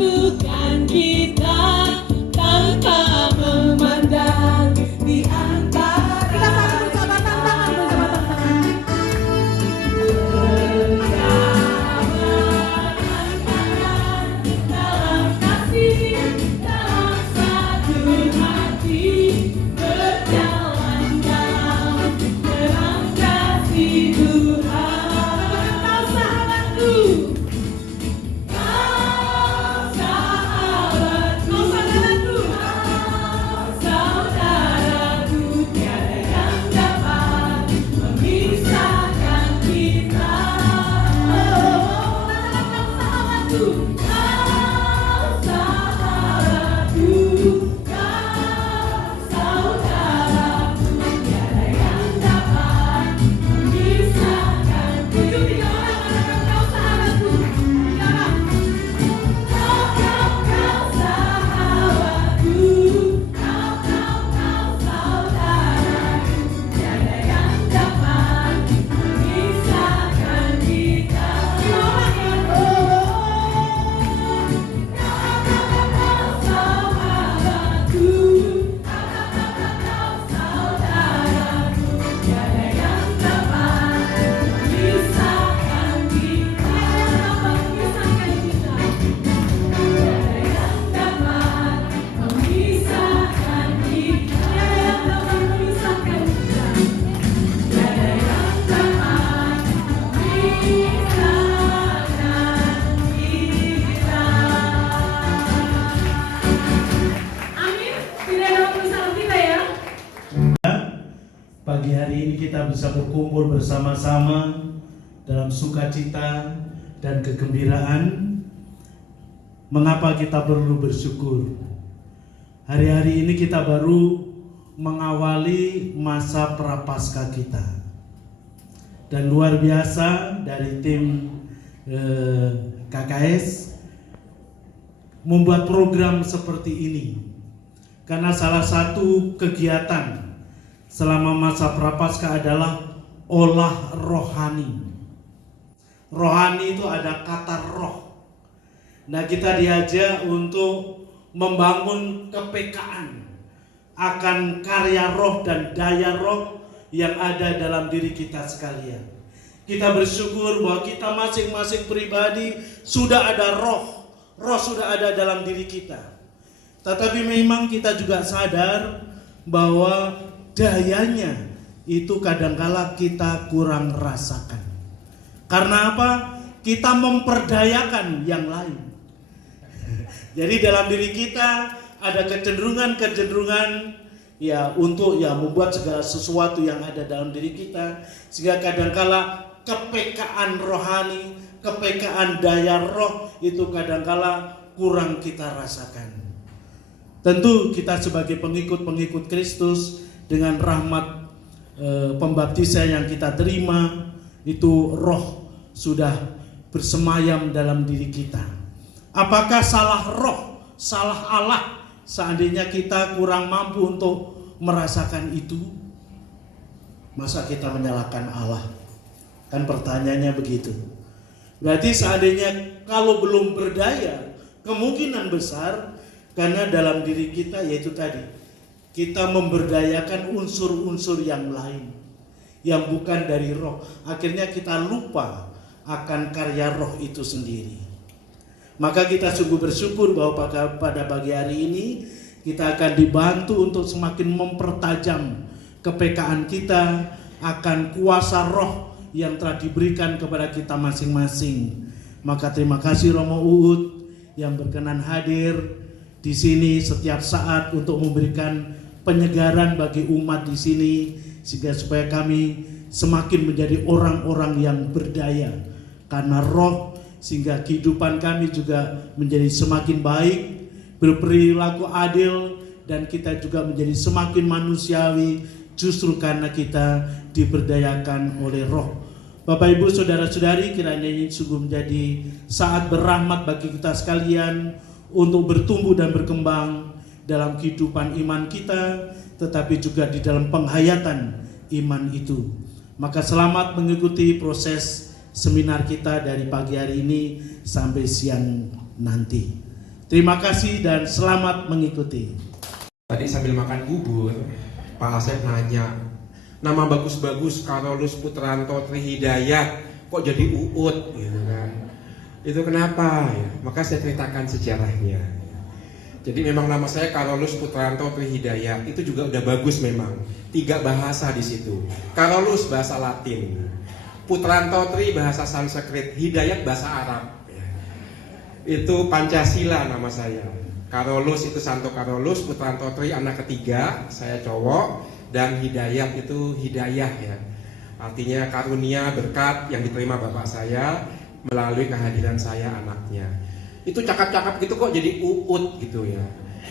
satukan kita tanpa memandang di antara. Kita sama tantangan dalam kasih, dalam satu hati, berjalan dalam terang kasih Tuhan. Kau sahabatku, kau sahabatku, saudaraku, tiada yang dapat memisahkan kita. Sahabatku, kau sahabatku, kau saudaraku, tiada yang dapat memisahkan. 7 3 orang katakan kau sahabatku. 3 orang. Kau sahabatku, kau saudaraku, tiada yang dapat memisahkan kita. 5 orang ya. Kau sahabatku, kau saudaraku, tiada yang dapat memisahkan kita. Tiada yang dapat memisahkan kita. Tiada yang dapat memisahkan kita. Tiada yang dapat memisahkan kita. Amin. Tidak dapat memisahkan kita ya. Pagi hari ini kita bisa berkumpul bersama-sama dalam sukacita dan kegembiraan. Mengapa kita perlu bersyukur? Hari-hari ini kita baru mengawali masa prapaskah kita. Dan luar biasa dari tim KKS membuat program seperti ini. Karena salah satu kegiatan selama masa prapaskah adalah olah rohani. Rohani itu ada kata roh. Nah, kita diajak untuk membangun kepekaan akan karya roh dan daya roh yang ada dalam diri kita sekalian. Kita bersyukur bahwa kita masing-masing pribadi sudah ada roh. Roh sudah ada dalam diri kita. Tetapi memang kita juga sadar bahwa dayanya itu kadangkala kita kurang rasakan. Karena apa? Kita memperdayakan yang lain. Jadi dalam diri kita ada kecenderungan ya untuk ya membuat segala sesuatu yang ada dalam diri kita, sehingga kadangkala kepekaan rohani, kepekaan daya roh itu kadangkala kurang kita rasakan. Tentu kita sebagai pengikut Kristus dengan rahmat pembaptisan yang kita terima, itu roh sudah bersemayam dalam diri kita. Apakah salah roh, salah Allah seandainya kita kurang mampu untuk merasakan itu? Masa kita menyalahkan Allah? Kan pertanyaannya begitu. Berarti seandainya kalau belum berdaya, kemungkinan besar karena dalam diri kita yaitu tadi, kita memberdayakan unsur-unsur yang lain yang bukan dari roh. Akhirnya kita lupa akan karya roh itu sendiri. Maka kita sungguh bersyukur bahwa pada pagi hari ini kita akan dibantu untuk semakin mempertajam kepekaan kita akan kuasa roh yang telah diberikan kepada kita masing-masing. Maka terima kasih Romo Uut yang berkenan hadir di sini setiap saat untuk memberikan penyegaran bagi umat di sini, sehingga supaya kami semakin menjadi orang-orang yang berdaya karena roh, sehingga kehidupan kami juga menjadi semakin baik, berperilaku adil, dan kita juga menjadi semakin manusiawi justru karena kita diberdayakan oleh roh. Bapak Ibu Saudara-saudari, kiranya ini sungguh menjadi saat berrahmat bagi kita sekalian untuk bertumbuh dan berkembang dalam kehidupan iman kita, tetapi juga di dalam penghayatan iman itu. Maka selamat mengikuti proses seminar kita dari pagi hari ini sampai siang nanti. Terima kasih dan selamat mengikuti. Tadi sambil makan bubur, Pak Asep nanya, nama bagus-bagus Carolus Putranto Trihidayat, kok jadi Uut gitu kan? Itu kenapa ya? Maka saya ceritakan sejarahnya. Jadi memang nama saya Carolus Putranto Trihidayat, itu juga udah bagus memang. 3 bahasa di situ. Carolus bahasa Latin, Putranto Tri bahasa Sanskrit, Hidayat bahasa Arab. Itu Pancasila nama saya. Carolus itu Santo Carolus, Putranto Tri anak ketiga, saya cowok, dan Hidayat itu hidayah ya. Artinya karunia berkat yang diterima bapak saya melalui kehadiran saya anaknya. Itu cakap-cakap gitu kok jadi Uut gitu ya.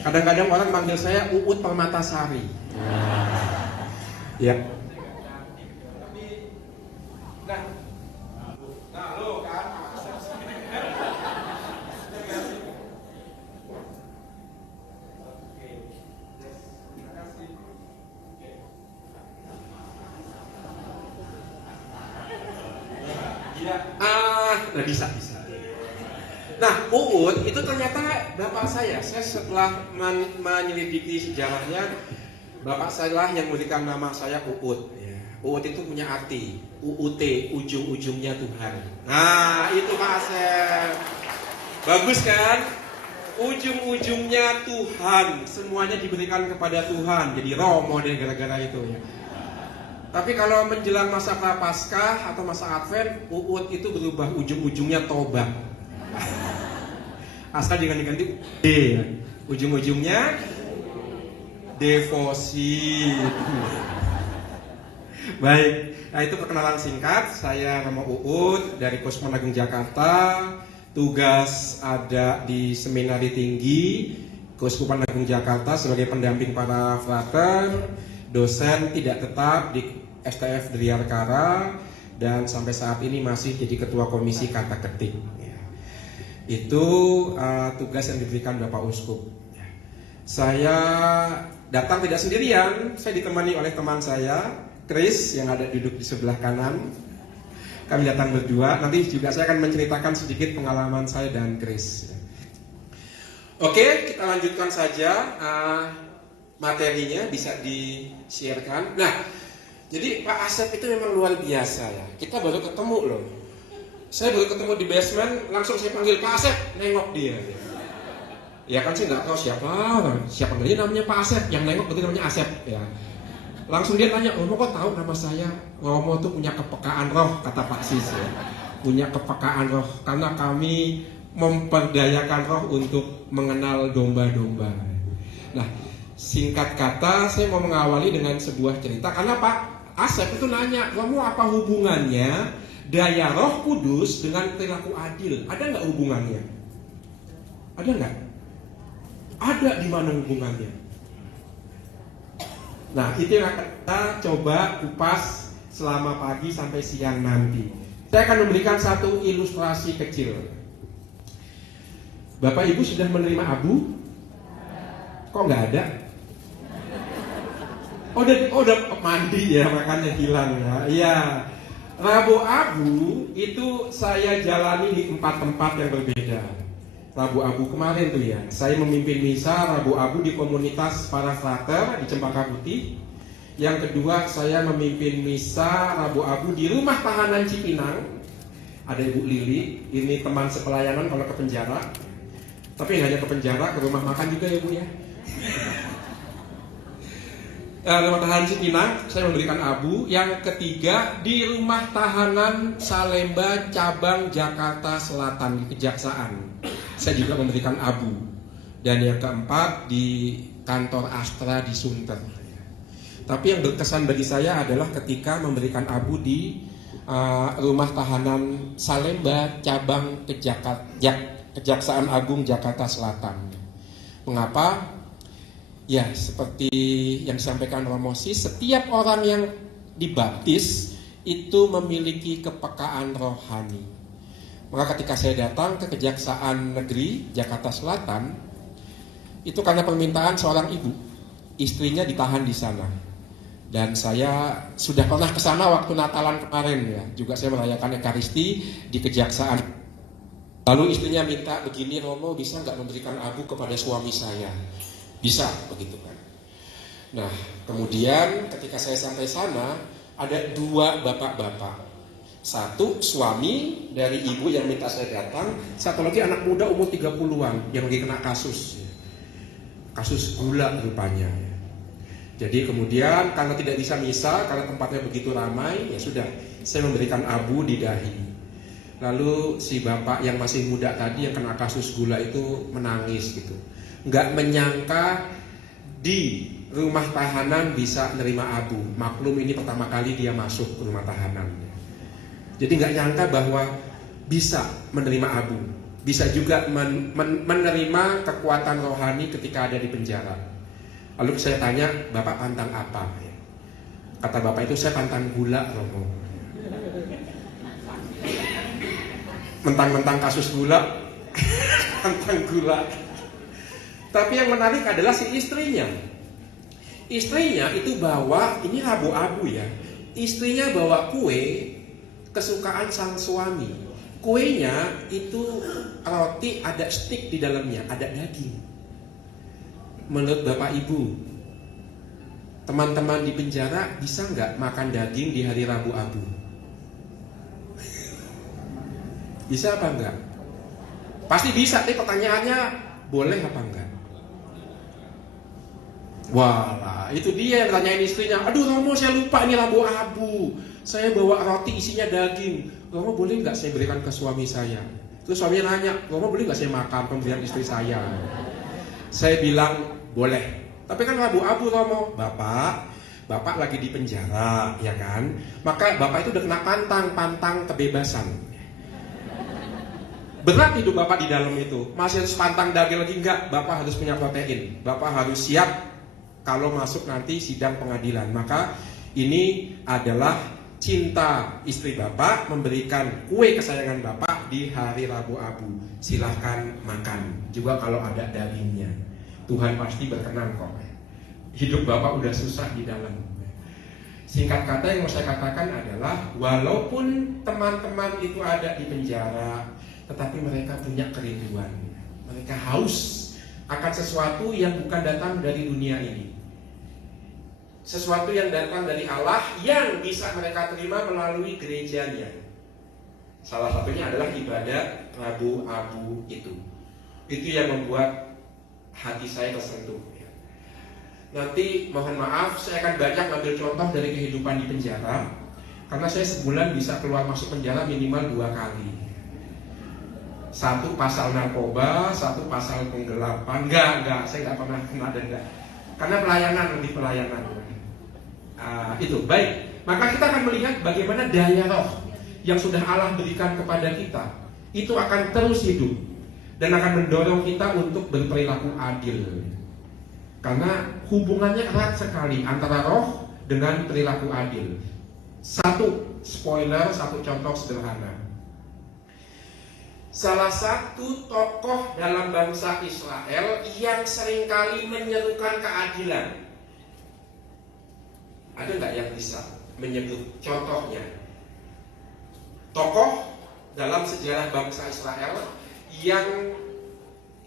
Kadang-kadang orang manggil saya Uut Permatasari. Ya. Nah bisa. Nah, Uut itu ternyata bapak saya. Saya setelah menyelidiki sejarahnya, bapak saya lah yang memberikan nama saya Uut. Uut itu punya arti UUT, ujung-ujungnya Tuhan. Nah, itu Pak Asep. Bagus kan? Ujung-ujungnya Tuhan. Semuanya diberikan kepada Tuhan. Jadi Romo deh gara-gara itu ya. Tapi kalau menjelang masa Prapaskah atau masa Advent, Uut itu berubah ujung-ujungnya tobat. Asal jangan diganti D. Ujung-ujungnya devosi. Baik, nah itu perkenalan singkat. Saya Romo Uut dari Keuskupan Agung Jakarta. Tugas ada di Seminari Tinggi Keuskupan Agung Jakarta sebagai pendamping para frater, dosen tidak tetap di STF Driarkara, dan sampai saat ini masih jadi ketua komisi kata ketik. Itu tugas yang diberikan Bapak Uskup. Saya datang tidak sendirian, saya ditemani oleh teman saya, Chris, yang ada duduk di sebelah kanan. Kami datang berdua. Nanti juga saya akan menceritakan sedikit pengalaman saya dan Chris. Oke, kita lanjutkan saja. Materinya bisa di-share-kan. Nah, jadi Pak Asep itu memang luar biasa ya. Kita baru ketemu loh. Saya baru ketemu di basement, langsung saya panggil Pak Asep, nengok dia. Ya kan saya nggak tahu siapa dia, namanya Pak Asep, yang nengok berarti namanya Asep ya. Langsung dia tanya, Romo kok tahu nama saya? Romo tuh punya kepekaan roh, kata Pak Sis ya. Punya kepekaan roh, karena kami memperdayakan roh untuk mengenal domba-domba. Nah, singkat kata, saya mau mengawali dengan sebuah cerita. Karena Pak Asep itu nanya, Romo apa hubungannya daya Roh Kudus dengan perilaku adil? Ada nggak hubungannya? Ada nggak? Ada, di mana hubungannya? Nah, itu yang akan kita coba kupas selama pagi sampai siang nanti. Saya akan memberikan satu ilustrasi kecil. Bapak Ibu sudah menerima abu? Kok nggak ada? Oh udah mandi ya, makanya hilang ya. Iya. Rabu Abu itu saya jalani di 4 tempat yang berbeda. Rabu Abu kemarin tuh ya, saya memimpin misa Rabu Abu di komunitas para frater di Cempaka Putih. Yang kedua, saya memimpin misa Rabu Abu di rumah tahanan Cipinang. Ada Ibu Lili, ini teman sepelayanan kalau ke penjara. Tapi nggak hanya ke penjara, ke rumah makan juga ya Bu ya. Rumah tahanan Cipinang, saya memberikan abu. Yang ketiga, di rumah tahanan Salemba cabang Jakarta Selatan di Kejaksaan, saya juga memberikan abu. Dan yang keempat, di kantor Astra di Sunter. Tapi yang berkesan bagi saya adalah ketika memberikan abu di rumah tahanan Salemba cabang Kejaksaan Agung Jakarta Selatan. Mengapa? Ya, seperti yang disampaikan Romo Sis, setiap orang yang dibaptis itu memiliki kepekaan rohani. Maka ketika saya datang ke Kejaksaan Negeri Jakarta Selatan, itu karena permintaan seorang ibu, istrinya ditahan di sana. Dan saya sudah pernah ke sana waktu Natalan kemarin ya. Juga saya merayakan Ekaristi di Kejaksaan. Lalu istrinya minta begini, Romo bisa nggak memberikan abu kepada suami saya? Bisa, begitu kan. Nah, kemudian ketika saya sampai sana, ada dua bapak-bapak. Satu suami dari ibu yang minta saya datang, satu lagi anak muda umur 30-an yang lagi kena kasus. Kasus gula rupanya. Jadi kemudian karena tidak bisa misa, karena tempatnya begitu ramai, ya sudah, saya memberikan abu di dahi. Lalu si bapak yang masih muda tadi yang kena kasus gula itu menangis gitu. Nggak menyangka di rumah tahanan bisa nerima abu. Maklum ini pertama kali dia masuk ke rumah tahanan. Jadi nggak nyangka bahwa bisa menerima abu. Bisa juga menerima kekuatan rohani ketika ada di penjara. Lalu saya tanya, Bapak pantang apa? Kata bapak itu, saya pantang gula, Romo. Mentang-mentang kasus gula, pantang gula. Tapi yang menarik adalah si istrinya. Istrinya itu bawa, ini abu-abu ya. Istrinya bawa kue kesukaan sang suami. Kuenya itu roti ada stik di dalamnya, ada daging. Menurut Bapak Ibu, teman-teman di penjara bisa nggak makan daging di hari Rabu Abu? Bisa apa enggak? Pasti bisa, tapi pertanyaannya boleh apa enggak? Wah, itu dia yang tanyain istrinya. Aduh Romo, saya lupa ini Rabu Abu. Saya bawa roti isinya daging. Romo boleh nggak saya berikan ke suami saya? Terus suaminya nanya, Romo boleh nggak saya makan pemberian istri saya? Saya bilang boleh. Tapi kan Rabu Abu Romo, Bapak lagi di penjara, ya kan? Maka Bapak itu udah kena pantang kebebasan. Berat hidup Bapak di dalam itu. Masih harus pantang daging lagi enggak? Bapak harus punya protein. Bapak harus siap kalau masuk nanti sidang pengadilan. Maka ini adalah cinta istri Bapak memberikan kue kesayangan Bapak di hari Rabu Abu. Silahkan makan. Juga kalau ada dagingnya. Tuhan pasti berkenan kok. Hidup Bapak udah susah di dalam. Singkat kata yang mau saya katakan adalah, walaupun teman-teman itu ada di penjara, tetapi mereka punya kerinduan. Mereka haus akan sesuatu yang bukan datang dari dunia ini. Sesuatu yang datang dari Allah yang bisa mereka terima melalui gerejanya. Salah satunya adalah ibadah Rabu Abu itu. Itu yang membuat hati saya tersentuh. Nanti mohon maaf, saya akan banyak ambil contoh dari kehidupan di penjara. Karena saya sebulan bisa keluar masuk penjara minimal 2 kali. Satu pasal narkoba, satu pasal penggelapan. Enggak, saya nggak pernah kena denda. Karena pelayanan, lebih pelayanan. Itu baik. Maka kita akan melihat bagaimana daya roh yang sudah Allah berikan kepada kita itu akan terus hidup dan akan mendorong kita untuk berperilaku adil. Karena hubungannya erat sekali antara roh dengan perilaku adil. Satu contoh sederhana. Salah satu tokoh dalam bangsa Israel yang seringkali menyerukan keadilan. Ada nggak yang bisa menyebut contohnya? Tokoh dalam sejarah bangsa Israel yang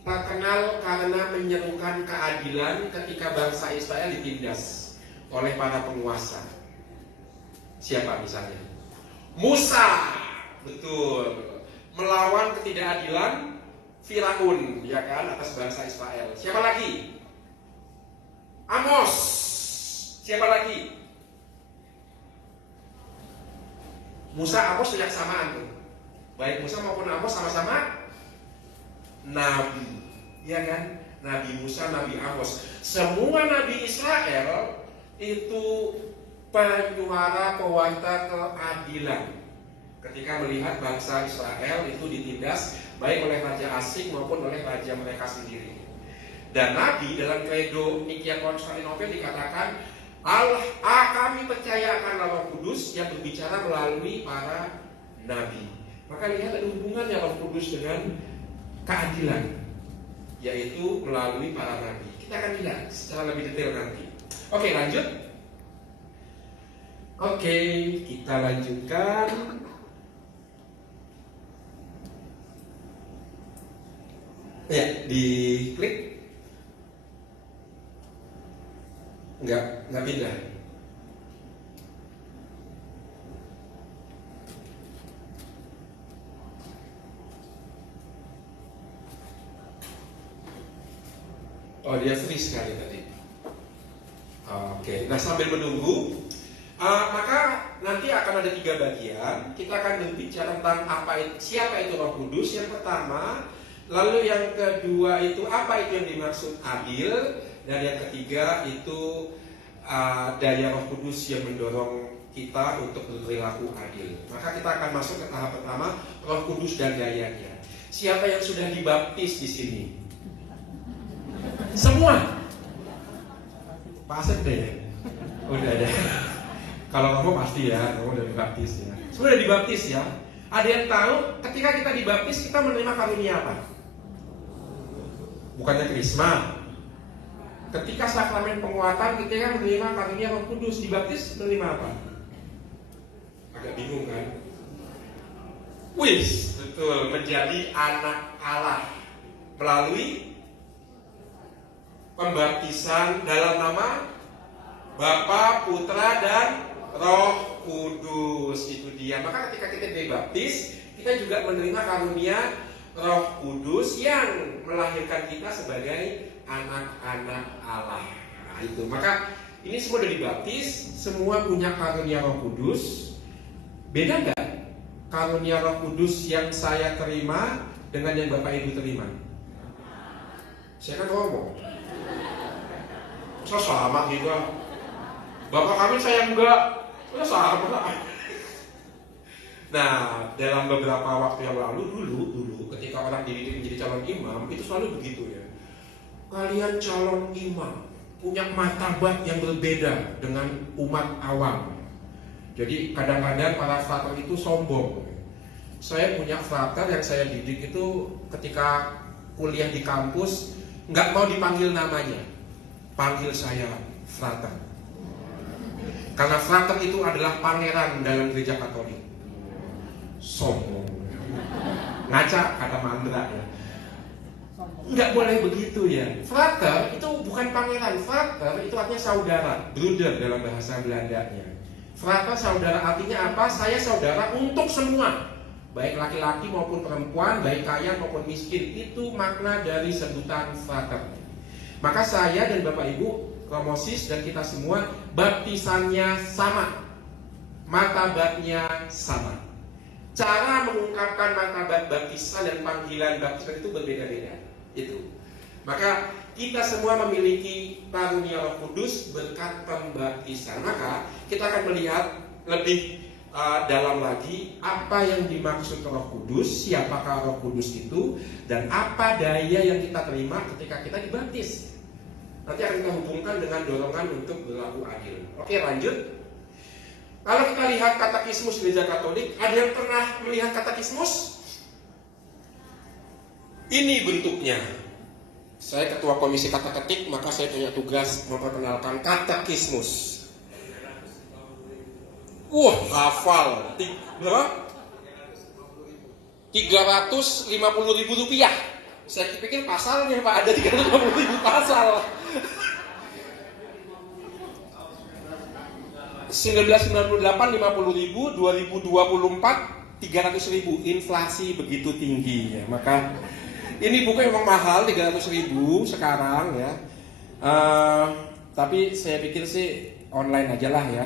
terkenal karena menyerukan keadilan ketika bangsa Israel ditindas oleh para penguasa. Siapa misalnya? Musa, betul. Melawan ketidakadilan Firaun, ya kan, atas bangsa Israel. Siapa lagi? Amos. Siapa lagi? Musa, Amos sejak samaan tuh. Baik Musa maupun Amos sama-sama nabi, ya kan? Nabi Musa, Nabi Amos. Semua nabi Israel itu penyuara pewarta keadilan ketika melihat bangsa Israel itu ditindas baik oleh raja asing maupun oleh raja mereka sendiri. Dan Nabi dalam kredo Nikia Konstantinopel dikatakan, kami percaya akan Roh Kudus yang berbicara melalui para nabi. Maka lihat ada hubungannya Roh Kudus dengan keadilan, yaitu melalui para nabi. Kita akan lihat secara lebih detail nanti. Oke, lanjut. Oke, kita lanjutkan. Ya, diklik. Nggak pindah. Oh, dia free sekali tadi. Oke, nah sambil menunggu, maka nanti akan ada 3 bagian. Kita akan berbicara tentang siapa itu Roh Kudus. Yang pertama, lalu yang kedua itu apa itu yang dimaksud adil, dan yang ketiga itu daya Roh Kudus yang mendorong kita untuk berperilaku adil. Maka kita akan masuk ke tahap pertama, Roh Kudus dan dayanya. Siapa yang sudah dibaptis di sini? Semua. Pak Asep deh. Udah ada. Kalau kamu pasti ya, kamu udah dibaptis ya. Sudah dibaptis ya. Ada yang tahu ketika kita dibaptis kita menerima karunia apa? Bukannya krisma. Ketika sakramen penguatan kita kan menerima karunia Roh Kudus. Dibaptis menerima apa? Agak bingung kan? Wis, betul, menjadi anak Allah melalui pembaptisan dalam nama Bapa, Putra, dan Roh Kudus. Itu dia. Maka ketika kita dibaptis, kita juga menerima karunia Roh Kudus yang melahirkan kita sebagai anak-anak Allah. Nah, itu. Maka ini semua sudah dibaptis, semua punya karunia Roh Kudus. Beda nggak karunia Roh Kudus yang saya terima dengan yang Bapak Ibu terima? Saya kan ngomong. Saya sama gitu. Bapak kami saya enggak. Saya sama. Nah, dalam beberapa waktu yang lalu dulu ketika orang dididik menjadi calon imam itu selalu begitu ya. Kalian calon imam punya martabat yang berbeda dengan umat awam. Jadi kadang-kadang para frater itu sombong. Saya punya frater yang saya didik itu ketika kuliah di kampus nggak mau dipanggil namanya. Panggil saya frater. Karena frater itu adalah pangeran dalam gereja Katolik. Sombong. Ngaca kata Mandra ya. Nggak boleh begitu ya. Frater itu bukan pangeran. Frater itu artinya saudara, bruder dalam bahasa Belandanya. Frater saudara artinya apa? Saya saudara untuk semua. Baik laki-laki maupun perempuan, baik kaya maupun miskin. Itu makna dari sebutan frater. Maka saya dan Bapak Ibu, Romosis dan kita semua baptisannya sama, martabatnya sama. Cara mengungkapkan martabat baptisan dan panggilan baptisan itu berbeda-beda. Itu. Maka kita semua memiliki karunia Roh Kudus berkat pembaptisan. Maka kita akan melihat lebih dalam lagi apa yang dimaksud Roh Kudus, siapakah Roh Kudus itu, dan apa daya yang kita terima ketika kita dibaptis. Nanti akan kita hubungkan dengan dorongan untuk berlaku adil. Oke, lanjut. Kalau kita lihat katekismus Gereja Katolik, ada yang pernah melihat katekismus? Ini bentuknya. Saya ketua komisi kata ketik, maka saya punya tugas memperkenalkan katekismus. Wah, hafal. Berapa? 350.000 rupiah. Saya pikir pasalnya Pak, ada 350.000 pasal. 1998 50.000, 2024 300.000. Inflasi begitu tinggi ya. Maka ini buku memang mahal, 300.000 sekarang ya. Tapi saya pikir sih online aja lah ya.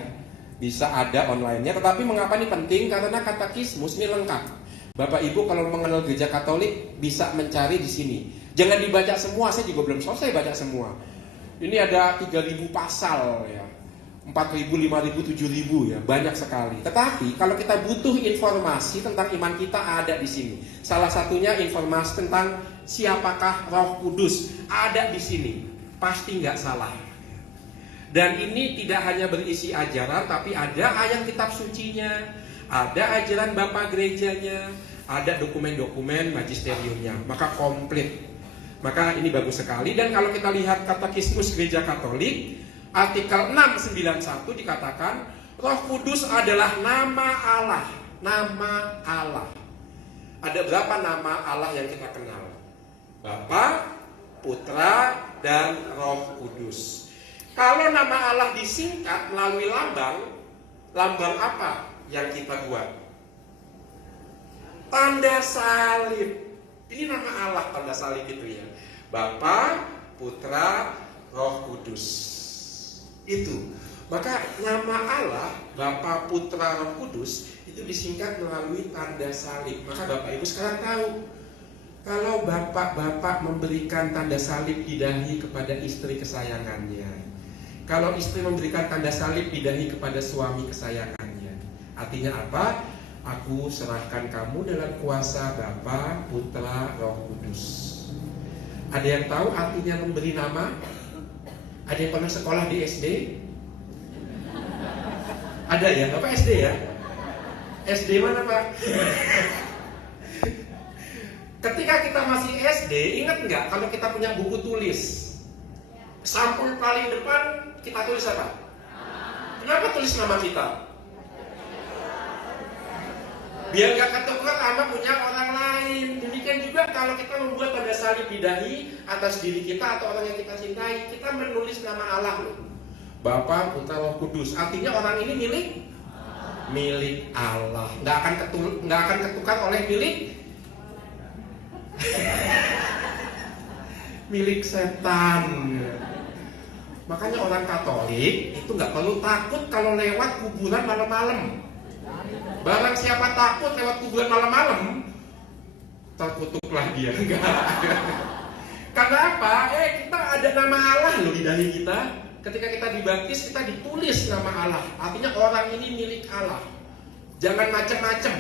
Bisa ada online-nya. Tetapi mengapa ini penting? Karena katekismus ini lengkap. Bapak Ibu kalau mengenal gereja Katolik bisa mencari di sini. Jangan dibaca semua, saya juga belum selesai baca semua. Ini ada 3.000 pasal ya. 4.000, 5.000, 7.000 ya, banyak sekali. Tetapi kalau kita butuh informasi tentang iman kita ada di sini. Salah satunya informasi tentang siapakah Roh Kudus ada di sini. Pasti nggak salah. Dan ini tidak hanya berisi ajaran, tapi ada ayat kitab sucinya, ada ajaran Bapak gerejanya, ada dokumen-dokumen magisteriumnya. Maka komplit. Maka ini bagus sekali. Dan kalau kita lihat katekismus Gereja Katolik, artikel 691 dikatakan Roh Kudus adalah nama Allah. Nama Allah. Ada berapa nama Allah yang kita kenal? Bapa, Putra, dan Roh Kudus. Kalau nama Allah disingkat melalui lambang, lambang apa yang kita buat? Tanda salib. Ini nama Allah, tanda salib itu ya. Bapa, Putra, Roh Kudus. Itu. Maka nama Allah, Bapa, Putra, Roh Kudus itu disingkat melalui tanda salib. Maka Bapak Ibu sekarang tahu, kalau bapak-bapak memberikan tanda salib di dahi kepada istri kesayangannya, kalau istri memberikan tanda salib di dahi kepada suami kesayangannya, artinya apa? Aku serahkan kamu dalam kuasa Bapa, Putra, Roh Kudus. Ada yang tahu artinya memberi nama? Ada yang pernah sekolah di SD? Ada ya? Bapak SD ya? SD mana Pak? Ketika kita masih SD, ingat nggak kalau kita punya buku tulis, sampul paling depan kita tulis apa? Kenapa tulis nama kita? Biar nggak ketukar sama punya orang lain. Demikian juga kalau kita membuat tanda salib di dahi atas diri kita atau orang yang kita cintai, kita menulis nama Allah loh. Bapa, Putra, Roh Kudus. Artinya orang ini milik Allah. Nggak akan ketukar oleh milik setan. Makanya orang Katolik itu nggak perlu takut kalau lewat kuburan malam-malam. Barang siapa takut lewat kuburan malam-malam, terkutuklah dia. Enggak. Karena apa? Kita ada nama Allah loh di dahi kita. Ketika kita dibaptis, kita ditulis nama Allah. Artinya orang ini milik Allah. Jangan macam-macam.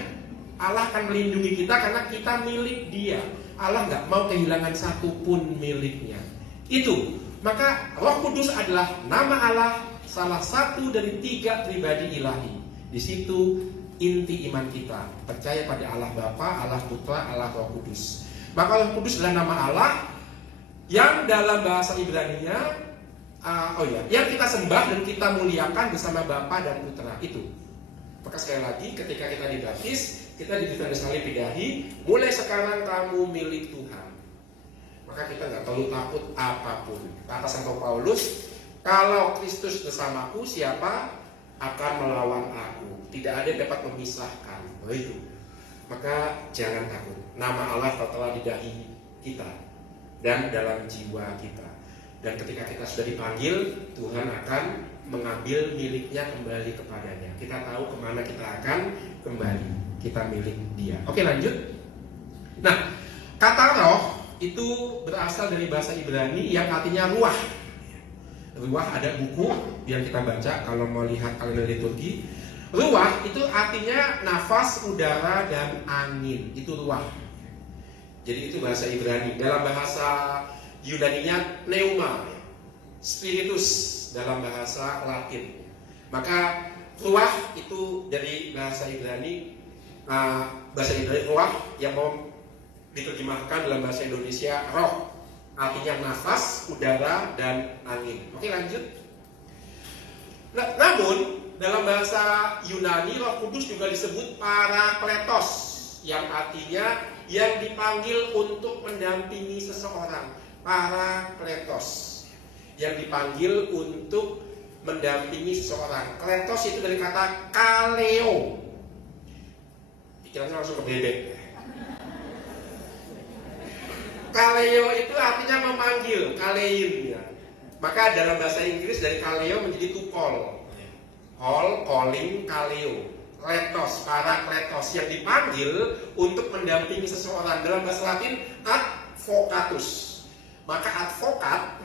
Allah akan melindungi kita karena kita milik Dia. Allah nggak mau kehilangan satu pun miliknya. Itu. Maka Roh Kudus adalah nama Allah, salah satu dari 3 pribadi ilahi. Di situ inti iman kita, percaya pada Allah Bapa, Allah Putra, Allah Roh Kudus. Maka Roh Kudus adalah nama Allah yang dalam bahasa Ibrani-nya yang kita sembah dan kita muliakan bersama Bapa dan Putra itu. Maka sekali lagi ketika kita dibaptis, kita diberi tanda salib di dahi, mulai sekarang kamu milik Tuhan. Maka kita nggak perlu takut apapun. Kata Santo Paulus, kalau Kristus bersamaku, siapa akan melawan aku? Tidak ada yang dapat memisahkan. Begitu. Maka jangan takut. Nama Allah telah di dahi kita dan dalam jiwa kita. Dan ketika kita sudah dipanggil, Tuhan akan mengambil miliknya kembali kepadanya. Kita tahu kemana kita akan kembali. Kita milik Dia. Oke, lanjut. Nah, kata roh itu berasal dari bahasa Ibrani yang artinya ruah. Ruah ada buku yang kita baca kalau mau lihat kalender liturgi. Ruah itu artinya nafas, udara, dan angin. Itu ruah. Jadi itu bahasa Ibrani. Dalam bahasa Yunaninya pneuma, spiritus dalam bahasa Latin. Maka ruah itu dari bahasa Ibrani, ruah yang mau diterjemahkan dalam bahasa Indonesia roh, artinya nafas, udara, dan angin. Oke, lanjut. Namun dalam bahasa Yunani Roh Kudus juga disebut parakletos, yang artinya yang dipanggil untuk mendampingi seseorang. Parakletos, yang dipanggil untuk mendampingi seseorang. Kletos itu dari kata kaleo. Pikirannya langsung ke bebek. Kaleo itu artinya memanggil, kalein ya. Maka dalam bahasa Inggris dari kaleo menjadi to call. Call, calling, kaleo. Kletos, parakletos yang dipanggil untuk mendampingi seseorang. Dalam bahasa Latin advocatus. Maka advokat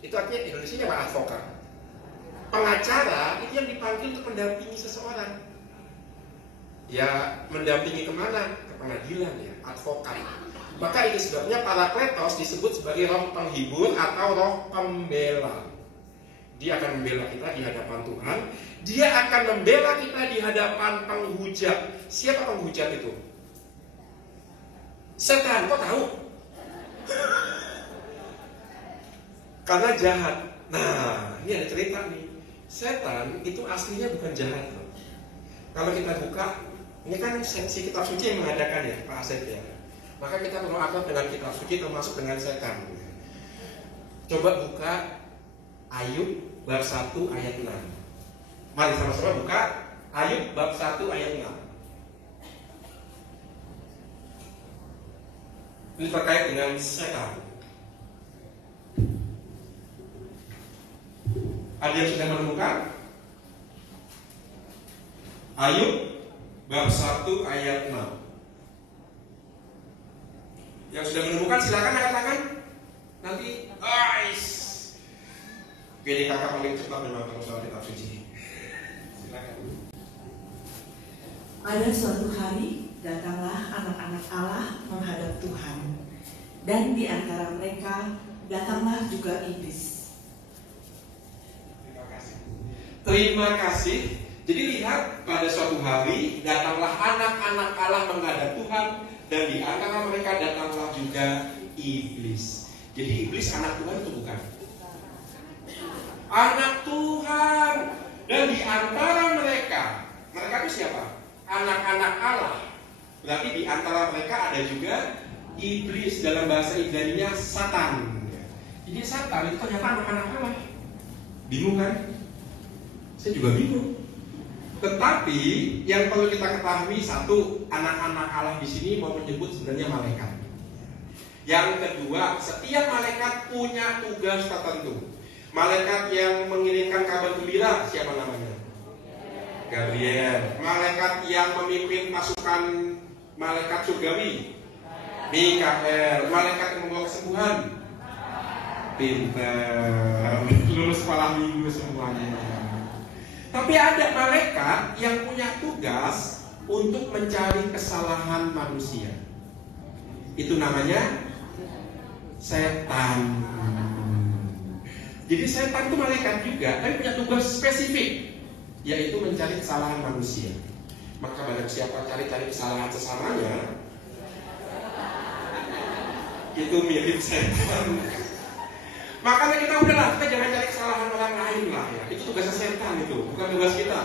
itu artinya Indonesia apa advokat? Pengacara itu yang dipanggil untuk mendampingi seseorang. Ya, mendampingi kemana? Ke pengadilan ya, advokat. Maka itu sebabnya parakletos disebut sebagai roh penghibur atau roh pembela. Dia akan membela kita di hadapan Tuhan. Dia akan membela kita di hadapan penghujat. Siapa penghujat itu? Setan, kok tahu? Karena jahat. Nah, ini ada cerita nih. Setan itu aslinya bukan jahat loh. Kalau kita buka, ini kan seksi kitab suci yang mengadakan ya, Pak Asep ya. Maka kita perlu akrab dengan kitab suci termasuk dengan setan. Coba buka Ayub bab 1 ayat 6. Mari sama-sama buka Ayub bab 1 ayat 6. Ini terkait dengan setan. Ada yang sudah menemukan? Ayub bab 1 ayat 6. Yang sudah menemukan silakan angkat tangan. Nanti guys. Jadi kakak paling cepat memang kalau soal kitab suci. Silakan. Pada suatu hari datanglah anak-anak Allah menghadap Tuhan, dan di antara mereka datanglah juga iblis. Terima kasih. Jadi lihat, pada suatu hari datanglah anak-anak Allah menghadap Tuhan, dan di antara mereka datanglah juga iblis. Jadi iblis anak Tuhan itu bukan? Anak Tuhan. Dan di antara mereka itu siapa? Anak-anak Allah. Berarti di antara mereka ada juga iblis, dalam bahasa Ibrani-nya Satan. Jadi Satan itu ternyata anak-anak Allah. Bingung kan? Saya juga bingung. Tetapi yang perlu kita ketahui, satu, anak-anak Allah di sini mau menyebut sebenarnya malaikat. Yang kedua, setiap malaikat punya tugas tertentu. Malaikat yang mengirimkan kabar gembira, siapa namanya? Gabriel. Malaikat yang memimpin pasukan malaikat surgawi, Mikael. Malaikat yang membawa kesembuhan, pintar, lulus sekolah minggu semuanya. Tapi ada malaikat yang punya tugas untuk mencari kesalahan manusia. Itu namanya setan. Jadi setan itu malaikat juga, tapi punya tugas spesifik, yaitu mencari kesalahan manusia. Maka barang siapa cari-cari kesalahan sesamanya, itu mirip setan. Makanya kita udahlah, kita jangan cari kesalahan orang lain lah ya. Itu tugasnya setan itu, bukan tugas kita.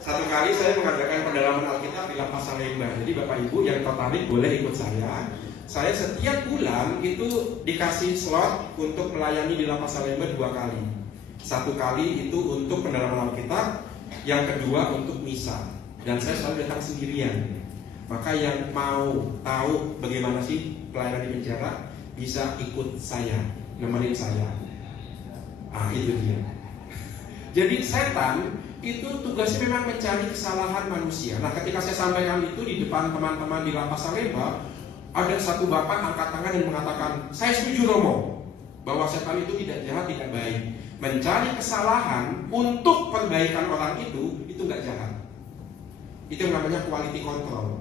Satu kali saya mengadakan pendalaman Alkitab di Lapas Salemba. Jadi Bapak Ibu yang tertarik boleh ikut saya. Saya setiap bulan itu dikasih slot untuk melayani di Lapas Salemba 2 kali. 1 kali itu untuk pendalaman Alkitab, yang kedua untuk misa. Dan saya selalu datang sendirian. Maka yang mau tahu bagaimana sih pelayanan di penjara, bisa ikut saya, nemenin saya. Itu dia. Jadi setan itu tugasnya memang mencari kesalahan manusia. Nah, ketika saya sampaikan itu di depan teman-teman di Lapas Salemba, ada satu bapak angkat tangan dan mengatakan, saya setuju Romo, bahwa setan itu tidak jahat, tidak baik. Mencari kesalahan untuk perbaikan orang itu nggak jahat. Itu yang namanya quality control.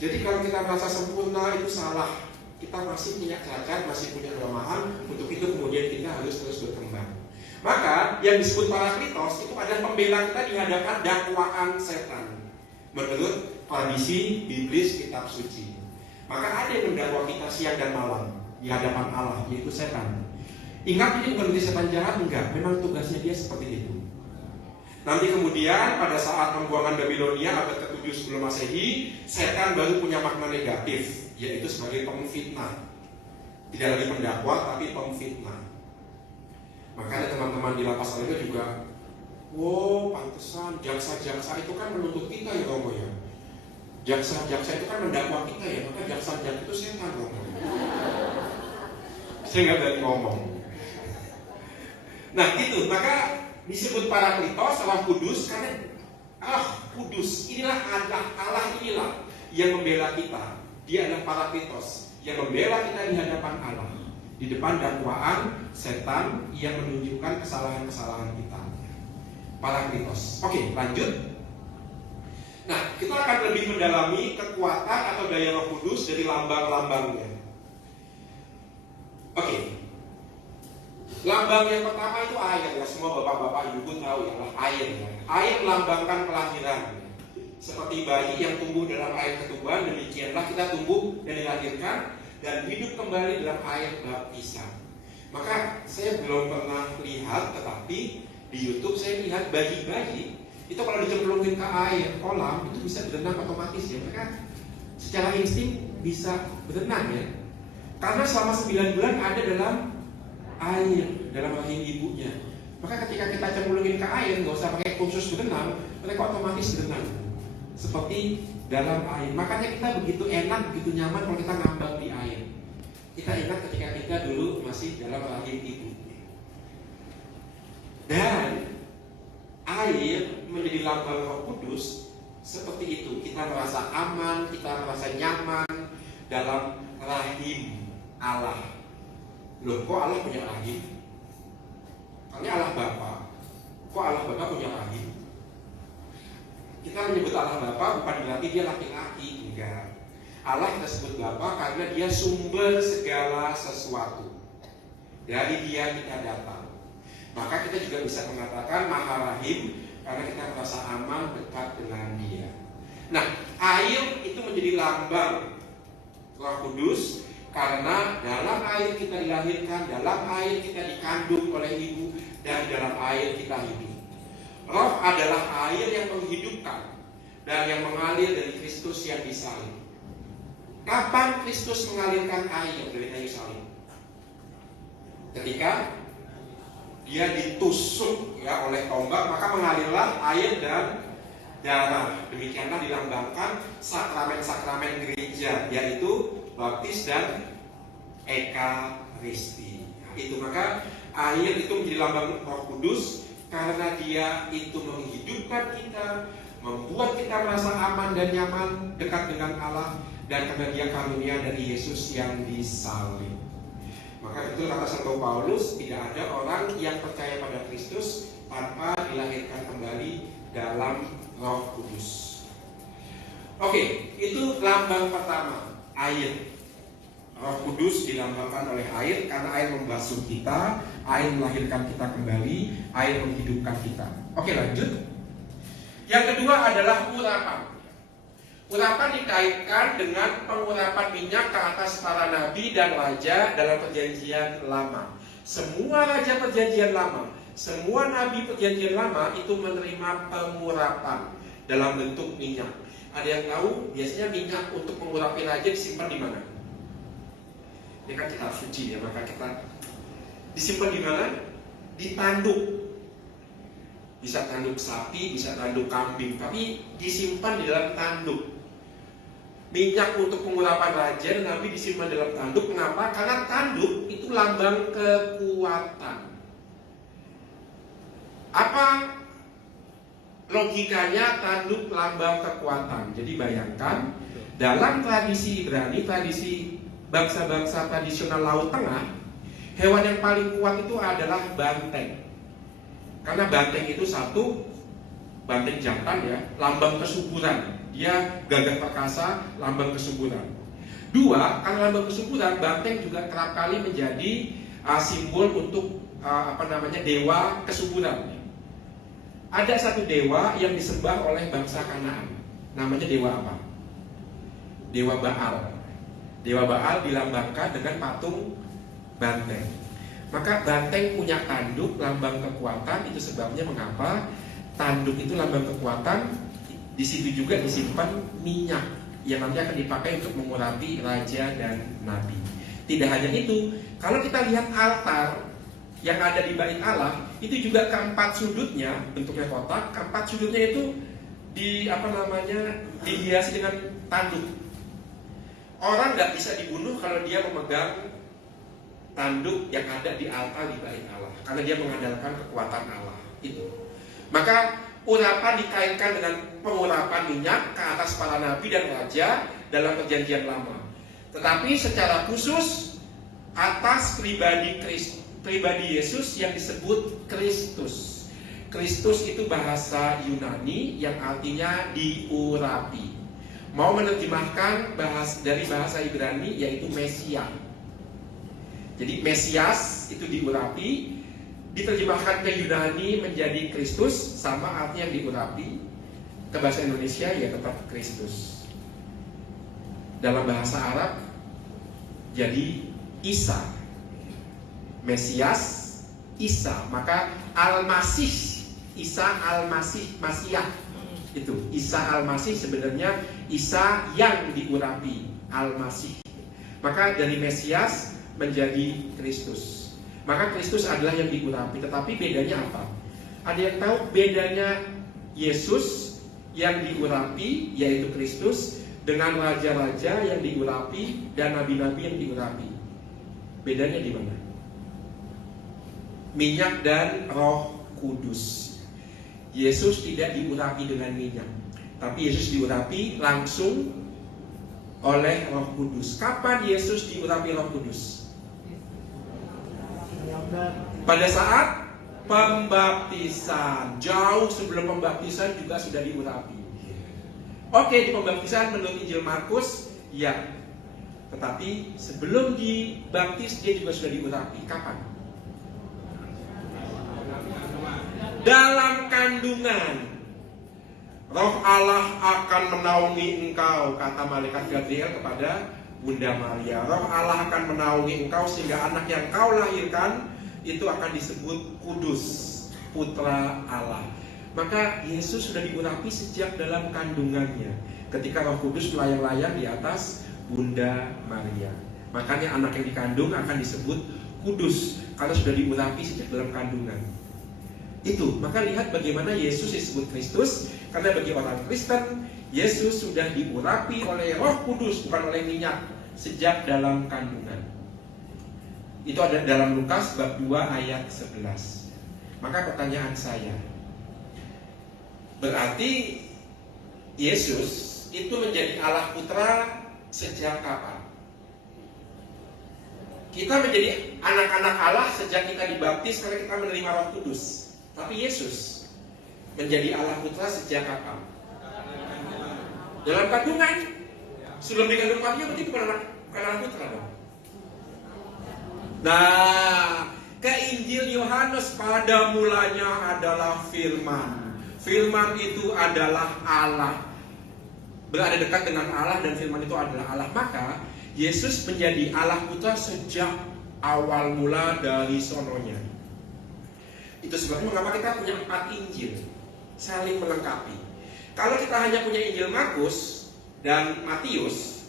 Jadi kalau kita merasa sempurna itu salah. Kita masih punya cacat, masih punya kelemahan. Untuk itu kemudian kita harus terus berkembang. Maka yang disebut parakletos itu adalah pembela kita di hadapan dakwaan setan. Menurut tradisi iblis kitab suci. Maka ada yang mendakwa kita siang dan malam di hadapan Allah, yaitu setan. Ingat, ini bukan berarti setan jahat, enggak. Memang tugasnya dia seperti itu. Nanti kemudian pada saat pembuangan Babilonia abad ke-7 sebelum Masehi, setan baru punya makna negatif, yaitu sebagai pemfitnah. Tidak lagi pendakwa, tapi pemfitnah. Makanya teman-teman di Lapas Salemba juga, wow, pantesan jaksa-jaksa itu kan menuntut kita ya Romo ya. Jaksa-jaksa itu kan mendakwa kita ya, maka jaksa-jaksa itu setan Romo. Saya nggak berani ngomong. Nah gitu, maka disebut parakletos, Allah kudus, karena Allah kudus, inilah Allah inilah yang membela kita. Dia adalah parakletos yang membela kita di hadapan Allah, di depan dakwaan setan yang menunjukkan kesalahan-kesalahan kita. Parakletos. Oke, lanjut. Nah, kita akan lebih mendalami kekuatan atau daya Roh Kudus dari lambang-lambangnya. Oke. Lambang yang pertama itu air ya, semua bapak-bapak ibu tahu ya, air ya. Air melambangkan kelahiran. Seperti bayi yang tumbuh dalam air ketuban, demikianlah kita tumbuh dan dilahirkan dan hidup kembali dalam air baptisan. Maka saya belum pernah lihat, tetapi di YouTube saya lihat bayi-bayi itu kalau dicemplungin ke air kolam itu bisa berenang otomatis ya. Mereka secara insting bisa berenang ya. Karena selama 9 bulan ada dalam air, dalam rahim ibunya. Maka ketika kita cemplungin ke air, nggak usah pakai kursus berenang, mereka otomatis berenang seperti dalam air. Makanya kita begitu enak, begitu nyaman kalau kita ngambang di air. Kita ingat ketika kita dulu masih dalam rahim ibu. Dan air menjadi lambang Roh Kudus seperti itu. Kita merasa aman, kita merasa nyaman dalam rahim Allah. Loh, kok Allah punya rahim? Karena Allah Bapa. Kok Allah Bapa punya rahim? Kita menyebut Allah Bapa bukan berarti dia laki-laki, enggak. Allah kita sebut Bapa karena dia sumber segala sesuatu. Dari dia kita datang. Maka kita juga bisa mengatakan Maha Rahim karena kita merasa aman dekat dengan dia. Nah, air itu menjadi lambang Roh Kudus karena dalam air kita dilahirkan, dalam air kita dikandung oleh ibu, dan dalam air kita hidup. Roh adalah air yang menghidupkan dan yang mengalir dari Kristus yang disalib. Kapan Kristus mengalirkan air dari kayu salib? Ketika dia ditusuk ya oleh tombak, maka mengalirlah air dan darah. Demikianlah dilambangkan sakramen-sakramen gereja, yaitu baptis dan ekaristi. Nah, itu maka air itu menjadi lambang Roh Kudus karena dia itu menghidupkan kita, membuat kita merasa aman dan nyaman dekat dengan Allah, dan karena dia karunia dari Yesus yang disalib. Maka itu kata Santo Paulus, tidak ada orang yang percaya pada Kristus tanpa dilahirkan kembali dalam Roh Kudus. Oke, itu lambang pertama, air. Roh Kudus dilambangkan oleh air karena air membasuh kita, air melahirkan kita kembali, air menghidupkan kita. Oke, lanjut. Yang kedua adalah urapan. Urapan dikaitkan dengan pengurapan minyak ke atas para nabi dan raja dalam perjanjian lama. Semua raja perjanjian lama, semua nabi perjanjian lama itu menerima pengurapan dalam bentuk minyak. Ada yang tahu biasanya minyak untuk mengurapi raja disimpan di mana? Ini kan kitab suci ya, maka kita disimpan di mana? Di tanduk. Bisa tanduk sapi, bisa tanduk kambing, tapi disimpan di dalam tanduk. Minyak untuk pengurapan raja dan nabi disimpan dalam tanduk. Kenapa? Karena tanduk itu lambang kekuatan. Apa logikanya tanduk lambang kekuatan? Jadi bayangkan dalam tradisi Ibrani, tradisi bangsa-bangsa tradisional Laut Tengah, hewan yang paling kuat itu adalah banteng. Karena banteng itu satu, banteng jantan ya, lambang kesuburan. Dia gagah perkasa, lambang kesuburan. Dua, karena lambang kesuburan, banteng juga kerap kali menjadi simbol untuk dewa kesuburan. Ada satu dewa yang disembah oleh bangsa Kanaan. Namanya dewa apa? Dewa Baal. Dewa Baal dilambangkan dengan patung banteng. Maka banteng punya tanduk lambang kekuatan. Itu sebabnya mengapa tanduk itu lambang kekuatan. Di situ juga disimpan minyak yang nanti akan dipakai untuk mengurapi raja dan nabi. Tidak hanya itu, kalau kita lihat altar yang ada di bait Allah, itu juga keempat sudutnya bentuknya kotak. Keempat sudutnya itu dihiasi dengan tanduk. Orang nggak bisa dibunuh kalau dia memegang tanduk yang ada di altar di bait Allah, karena dia mengandalkan kekuatan Allah itu. Maka urapan dikaitkan dengan pengurapan minyak ke atas para nabi dan raja dalam perjanjian lama. Tetapi secara khusus atas pribadi Yesus yang disebut Kristus. Kristus itu bahasa Yunani yang artinya diurapi. Mau menerjemahkan dari bahasa Ibrani yaitu Mesia. Jadi Mesias itu diurapi, diterjemahkan ke Yunani menjadi Kristus, sama artinya yang diurapi. Ke bahasa Indonesia ya tetap Kristus. Dalam bahasa Arab jadi Isa. Mesias, Isa. Maka Al-Masih, Isa Al-Masih, Masiah. Itu Isa Al-Masih sebenarnya Isa yang diurapi, Al-Masih. Maka dari Mesias menjadi Kristus. Maka Kristus adalah yang diurapi. Tetapi bedanya apa? Ada yang tahu bedanya Yesus yang diurapi, yaitu Kristus, dengan raja-raja yang diurapi dan nabi-nabi yang diurapi? Bedanya di mana? Minyak dan Roh Kudus. Yesus tidak diurapi dengan minyak, tapi Yesus diurapi langsung oleh Roh Kudus. Kapan Yesus diurapi Roh Kudus? Pada saat pembaptisan. Jauh sebelum pembaptisan juga sudah diurapi. Oke, di pembaptisan menurut Injil Markus, ya. Tetapi sebelum dibaptis dia juga sudah diurapi. Kapan? Dalam kandungan. Roh Allah akan menaungi engkau, kata malaikat Gabriel kepada Bunda Maria. Roh Allah akan menaungi engkau sehingga anak yang kau lahirkan itu akan disebut kudus, putra Allah. Maka Yesus sudah diurapi sejak dalam kandungannya, ketika Roh Kudus melayang-layang di atas Bunda Maria. Makanya anak yang dikandung akan disebut kudus karena sudah diurapi sejak dalam kandungan. Itu, maka lihat bagaimana Yesus disebut Kristus. Karena bagi orang Kristen, Yesus sudah diurapi oleh Roh Kudus, bukan oleh minyak, sejak dalam kandungan. Itu ada dalam Lukas bab 2 ayat 11. Maka pertanyaan saya, berarti Yesus itu menjadi Allah Putra sejak kapan? Kita menjadi anak-anak Allah sejak kita dibaptis karena kita menerima Roh Kudus. Tapi Yesus menjadi Allah Putra sejak kapan? Dalam kandungan. Sebelum dikandung Maria berarti bukan Allah Putra dong. Nah, ke Injil Yohanes, pada mulanya adalah Firman. Firman itu adalah Allah, berada dekat dengan Allah, dan Firman itu adalah Allah. Maka Yesus menjadi Allah Putra sejak awal mula dari sononya. Itu sebabnya mengapa kita punya 4 Injil, saling melengkapi. Kalau kita hanya punya Injil Markus dan Matius,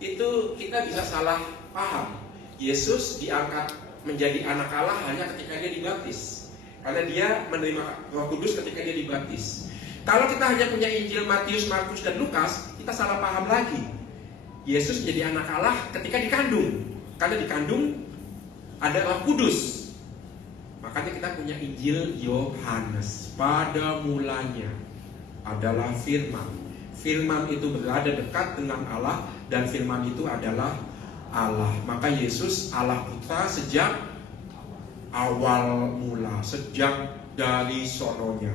itu kita bisa salah paham. Yesus diangkat menjadi anak Allah hanya ketika dia dibaptis, karena dia menerima Roh Kudus ketika dia dibaptis. Kalau kita hanya punya Injil Matius, Markus, dan Lukas, kita salah paham lagi. Yesus menjadi anak Allah ketika dikandung, karena dikandung ada Roh Kudus. Makanya kita punya Injil Yohanes. Pada mulanya adalah Firman. Firman itu berada dekat dengan Allah, dan Firman itu adalah Allah. Maka Yesus Allah Putra sejak awal mula, sejak dari sononya.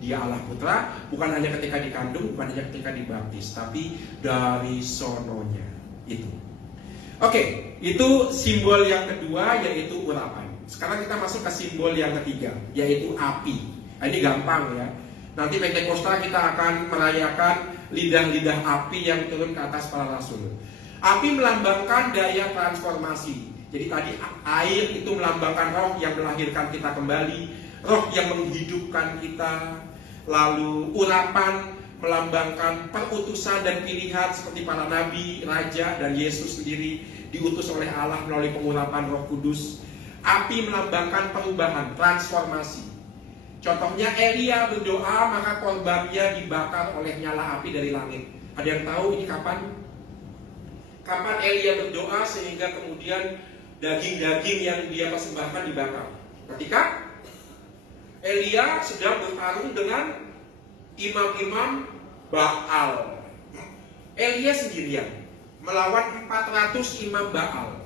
Dia Allah Putra bukan hanya ketika dikandung, bukan hanya ketika dibaptis, tapi dari sononya. Itu. Oke, itu simbol yang kedua, yaitu urapan. Sekarang kita masuk ke simbol yang ketiga, yaitu api. Nah, ini gampang ya. Nanti Pentakosta kita akan merayakan lidah-lidah api yang turun ke atas para rasul. Api melambangkan daya transformasi. Jadi tadi air itu melambangkan roh yang melahirkan kita kembali, roh yang menghidupkan kita. Lalu urapan melambangkan perutusan dan pilihan seperti para nabi, raja, dan Yesus sendiri diutus oleh Allah melalui pengurapan Roh Kudus. Api melambangkan perubahan, transformasi. Contohnya Elia berdoa, maka korbannya dibakar oleh nyala api dari langit. Ada yang tahu ini kapan? Kapan Elia berdoa sehingga kemudian daging-daging yang dia persembahkan dibakar? Ketika Elia sedang bertarung dengan imam-imam Baal. Elia sendirian melawan 400 imam Baal.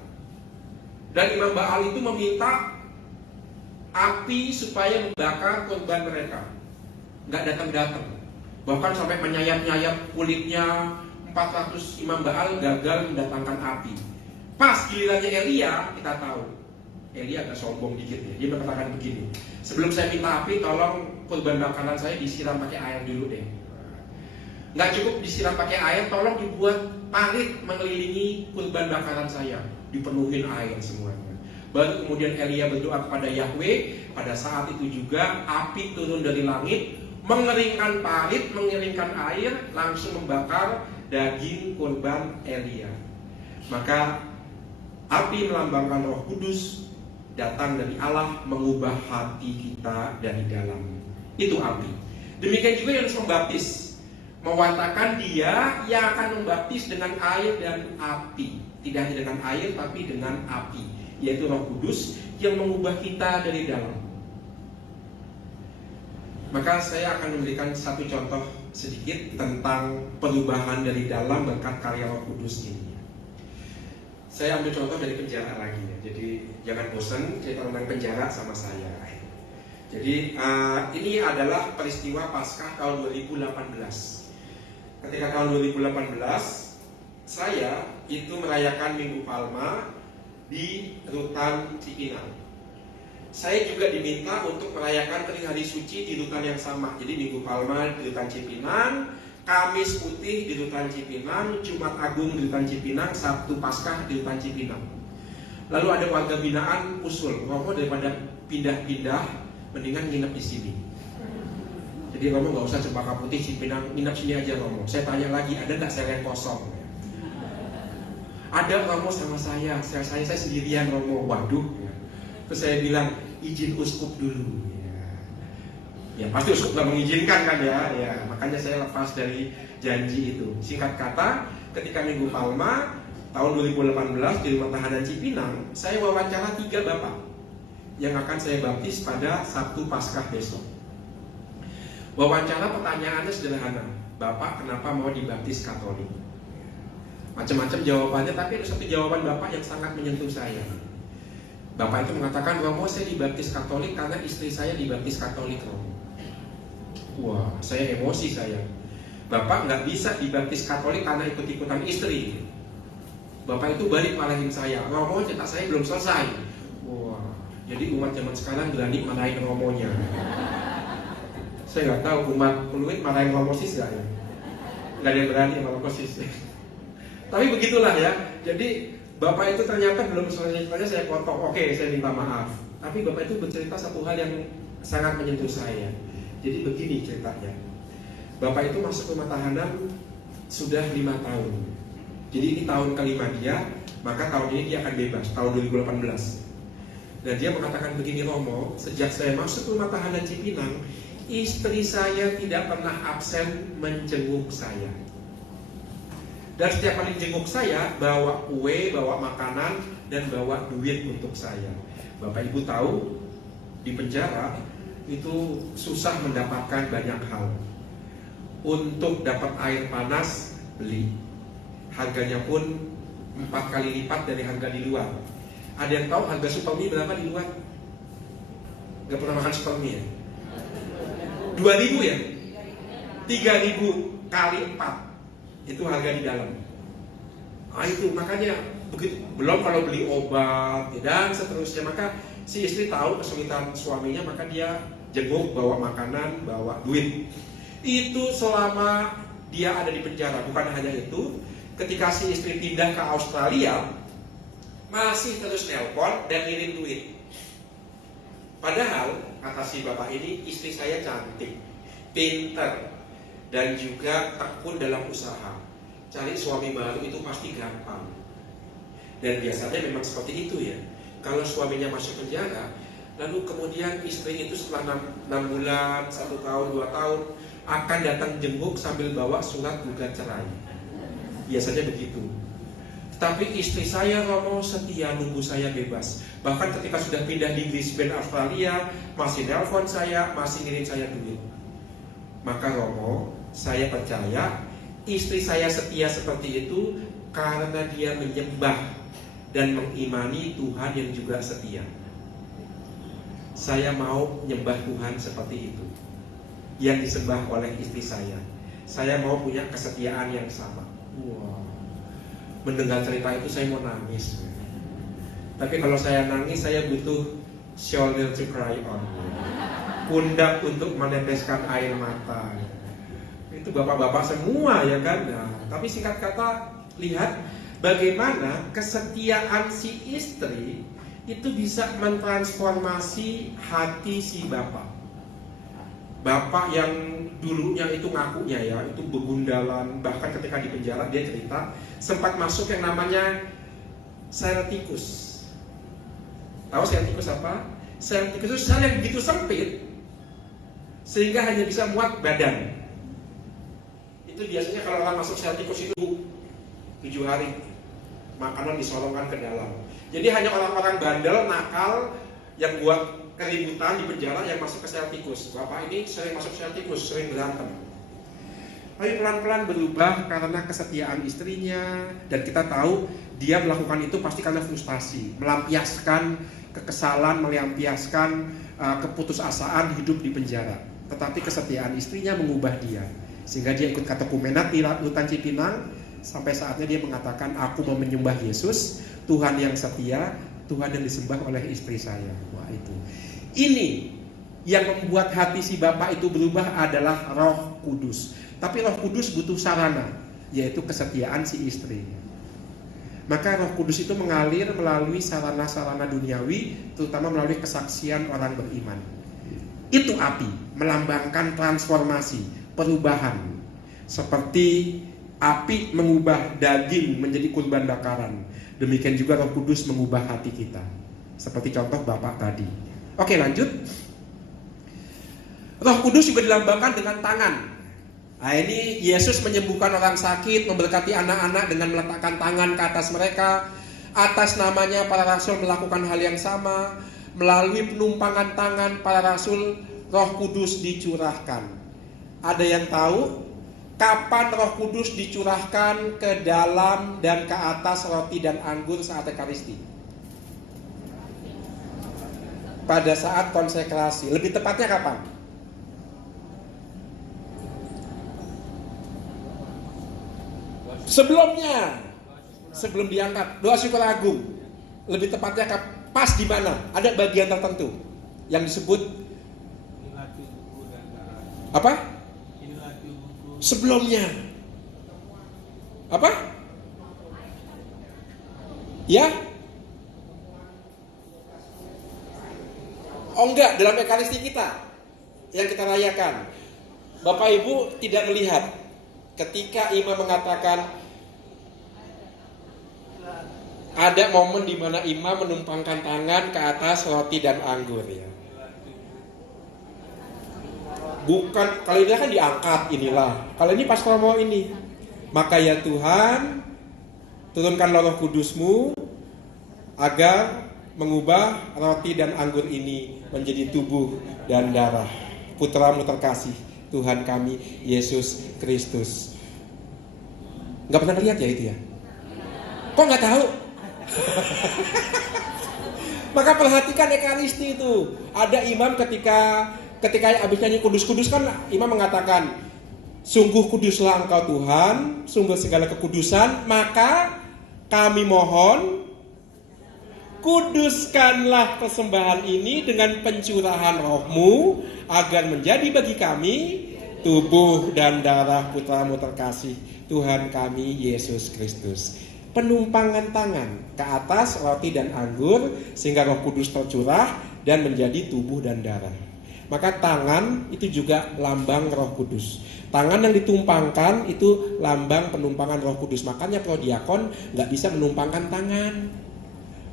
Dan imam Baal itu meminta api supaya membakar korban mereka. Nggak datang-datang. Bahkan sampai menyayat-nyayat kulitnya. 400 imam Baal gagal mendatangkan api. Pas gilirannya Elia, kita tahu Elia agak sombong dikit ya. Dia mengatakan begini, sebelum saya minta api, tolong korban bakaran saya disiram pakai air dulu deh. Nggak cukup disiram pakai air, tolong dibuat parit mengelilingi korban bakaran saya, dipenuhin air semuanya. Baru kemudian Elia berdoa kepada Yahweh. Pada saat itu juga api turun dari langit mengeringkan parit, mengeringkan air, langsung membakar daging kurban Elia. Maka api melambangkan Roh Kudus, datang dari Allah, mengubah hati kita dari dalam. Itu api. Demikian juga Yohanes Pembaptis mewatakan dia yang akan membaptis dengan air dan api. Tidak hanya dengan air tapi dengan api, yaitu Roh Kudus yang mengubah kita dari dalam. Maka saya akan memberikan satu contoh sedikit tentang perubahan dari dalam berkat karya Roh Kudus ini. Saya ambil contoh dari penjara lagi ya. Jadi jangan bosan cerita tentang penjara sama saya. Jadi ini adalah peristiwa Paskah tahun 2018. Ketika tahun 2018 saya itu merayakan Minggu Palma di Rutan Cipinang. Saya juga diminta untuk merayakan Hari Suci di Rutan yang sama. Jadi Minggu Palma di Rutan Cipinang, Kamis Putih di Rutan Cipinang, Jumat Agung di Rutan Cipinang, Sabtu Paskah di Rutan Cipinang. Lalu ada warga binaan usul, Romo daripada pindah-pindah, mendingan nginep di sini. Jadi Romo nggak usah Cempaka Putih, Cipinang, nginep sini aja Romo. Saya tanya lagi, ada nggak selen kosong? Ada Romo sama saya sendirian Romo. Waduh. Ya. Terus saya bilang izin uskup dulu. Ya pasti uskup nggak mengizinkan kan ya. Makanya saya lepas dari janji itu. Singkat kata, ketika Minggu Palma tahun 2018 di rumah tahanan Cipinang, saya wawancara 3 bapak yang akan saya baptis pada Sabtu Paskah besok. Wawancara pertanyaannya sederhana, Bapak kenapa mau dibaptis Katolik? Macam-macam jawabannya, tapi ada satu jawaban Bapak yang sangat menyentuh saya. Bapak itu mengatakan, Romo saya dibaptis Katolik karena istri saya dibaptis Katolik Romo. Wah, saya emosi saya. Bapak nggak bisa dibaptis Katolik karena ikut-ikutan istri. Bapak itu balik marahin saya, Romo cetak saya belum selesai. Wah, jadi umat zaman sekarang berani marahin Romonya. Saya nggak tahu umat Pluit marahin Romosis nggak ya? Nggak ada yang berani sama Romosis. Tapi begitulah ya. Jadi Bapak itu ternyata belum selesai ceritanya, saya potong. Oke, saya minta maaf. Tapi Bapak itu bercerita satu hal yang sangat menyentuh saya. Jadi begini ceritanya. Bapak itu masuk rumah tahanan sudah 5 tahun. Jadi ini tahun kelima dia, maka tahun ini dia akan bebas, tahun 2018. Dan dia mengatakan begini, Romo, sejak saya masuk rumah tahanan Cipinang, istri saya tidak pernah absen menjenguk saya. Dan setiap kali jenguk saya, bawa kue, bawa makanan, dan bawa duit untuk saya. Bapak Ibu tahu, di penjara itu susah mendapatkan banyak hal. Untuk dapat air panas, beli. Harganya pun 4 kali lipat dari harga di luar. Ada yang tahu harga supermie berapa di luar? Gak pernah makan supermie ya? 2.000 ya? 3.000 kali 4. Itu harga di dalam. Nah itu makanya begitu. Belum kalau beli obat dan seterusnya. Maka si istri tahu kesulitan suaminya, maka dia jenguk, bawa makanan, bawa duit. Itu selama dia ada di penjara. Bukan hanya itu, ketika si istri pindah ke Australia, masih terus nelpon dan ngirim duit. Padahal kata si bapak ini, istri saya cantik, pinter, dan juga tekun dalam usaha. Cari suami baru itu pasti gampang. Dan biasanya memang seperti itu ya. Kalau suaminya masuk penjara, lalu kemudian istri itu setelah 6 bulan, 1 tahun, 2 tahun akan datang jenguk sambil bawa surat gugat cerai. Biasanya begitu. Tapi istri saya Romo setia nunggu saya bebas. Bahkan ketika sudah pindah di Brisbane, Australia, masih nelpon saya, masih ngirim saya duit. Maka Romo, saya percaya istri saya setia seperti itu karena dia menyembah dan mengimani Tuhan yang juga setia. Saya mau menyembah Tuhan seperti itu, yang disembah oleh istri saya. Saya mau punya kesetiaan yang sama. Wow. Mendengar cerita itu saya mau nangis. Tapi kalau saya nangis, saya butuh shoulder to cry on, pundak untuk meneteskan air mata. Itu bapak-bapak semua ya kan. Nah, tapi singkat kata, lihat bagaimana kesetiaan si istri itu bisa mentransformasi hati si bapak. bapak yang dulunya itu ngakunya ya, itu begundalan, bahkan ketika di penjara dia cerita sempat masuk yang namanya sel tikus. Tahu sel tikus apa? Sel tikus itu sel yang begitu sempit sehingga hanya bisa muat badan. Itu biasanya kalau orang masuk sel tikus itu 7 hari makanan disorongkan ke dalam. Jadi hanya orang-orang bandel, nakal yang buat keributan di penjara yang masuk ke sel tikus. Bapak ini sering masuk sel tikus, sering berantem. Tapi pelan-pelan berubah karena kesetiaan istrinya, dan kita tahu dia melakukan itu pasti karena frustasi, melampiaskan kekesalan, melampiaskan keputusasaan hidup di penjara. Tetapi kesetiaan istrinya mengubah dia, sehingga dia ikut katekumenat di Rutan Cipinang. Sampai saatnya dia mengatakan, aku mau menyembah Yesus, Tuhan yang setia, Tuhan yang disembah oleh istri saya. Wah, itu. Ini yang membuat hati si bapak itu berubah adalah Roh Kudus. Tapi Roh Kudus butuh sarana, yaitu kesetiaan si istri. Maka Roh Kudus itu mengalir melalui sarana-sarana duniawi, terutama melalui kesaksian orang beriman. Itu api, melambangkan transformasi, perubahan. Seperti api mengubah daging menjadi kurban bakaran, demikian juga Roh Kudus mengubah hati kita. Seperti contoh bapak tadi. Oke, lanjut. Roh Kudus juga dilambangkan dengan tangan. Nah, ini Yesus menyembuhkan orang sakit, memberkati anak-anak dengan meletakkan tangan ke atas mereka. Atas namanya para rasul melakukan hal yang sama. Melalui penumpangan tangan para rasul, Roh Kudus dicurahkan. Ada yang tahu kapan Roh Kudus dicurahkan ke dalam dan ke atas roti dan anggur saat Ekaristi? Pada saat konsekrasi. Lebih tepatnya kapan? Sebelumnya, sebelum diangkat, doa syukur agung. Lebih tepatnya pas di mana? Ada bagian tertentu yang disebut apa? Sebelumnya. Apa? Ya? Oh enggak, dalam Ekaristi kita yang kita rayakan, Bapak Ibu tidak melihat ketika imam mengatakan, ada momen di mana imam menumpangkan tangan ke atas roti dan anggur ya. Bukan, kalau ini kan diangkat inilah. Kalau ini pas mau ini, maka ya Tuhan, turunkanlah Roh Kudus-Mu agar mengubah roti dan anggur ini menjadi tubuh dan darah Putra-Mu terkasih, Tuhan kami Yesus Kristus. Gak pernah lihat ya itu ya? Kok gak tahu? Maka perhatikan Ekaristi itu. Ada imam ketika habis nyanyi kudus-kudus kan imam mengatakan, sungguh kuduslah Engkau Tuhan, sumber segala kekudusan, maka kami mohon kuduskanlah persembahan ini dengan pencurahan Roh-Mu agar menjadi bagi kami tubuh dan darah Putra-Mu terkasih, Tuhan kami Yesus Kristus. Penumpangan tangan ke atas roti dan anggur sehingga Roh Kudus tercurah dan menjadi tubuh dan darah. Maka tangan itu juga lambang Roh Kudus. Tangan yang ditumpangkan itu lambang penumpangan Roh Kudus. Makanya prodiakon gak bisa menumpangkan tangan,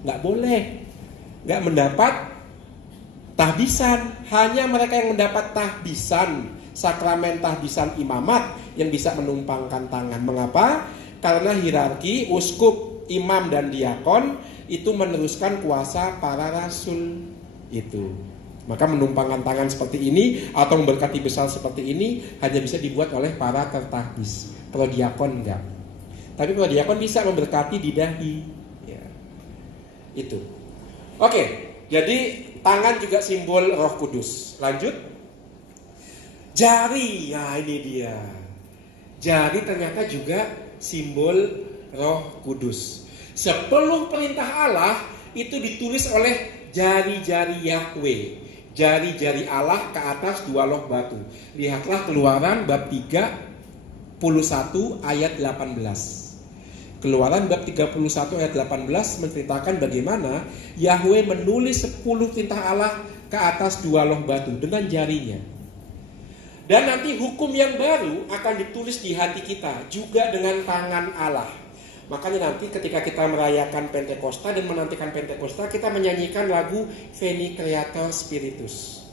gak boleh, gak mendapat tahbisan. Hanya mereka yang mendapat tahbisan, sakramen tahbisan imamat, yang bisa menumpangkan tangan. Mengapa? Karena hierarki uskup, imam dan diakon itu meneruskan kuasa para rasul itu. Maka menumpangkan tangan seperti ini atau memberkati besar seperti ini hanya bisa dibuat oleh para tertahbis. Prodiakon enggak. Tapi prodiakon bisa memberkati di dahi ya. Itu. Oke, jadi tangan juga simbol Roh Kudus. Lanjut. Jari, ya ini dia. Jari ternyata juga simbol Roh Kudus. 10 perintah Allah itu ditulis oleh jari-jari Yahweh. Jari-jari Allah ke atas 2 loh batu. Lihatlah Keluaran bab 31 ayat 18. Keluaran bab 31 ayat 18 menceritakan bagaimana Yahweh menulis 10 perintah Allah ke atas 2 loh batu dengan jarinya. Dan nanti hukum yang baru akan ditulis di hati kita juga dengan tangan Allah. Makanya nanti ketika kita merayakan Pentakosta dan menantikan Pentakosta, kita menyanyikan lagu Veni Creator Spiritus.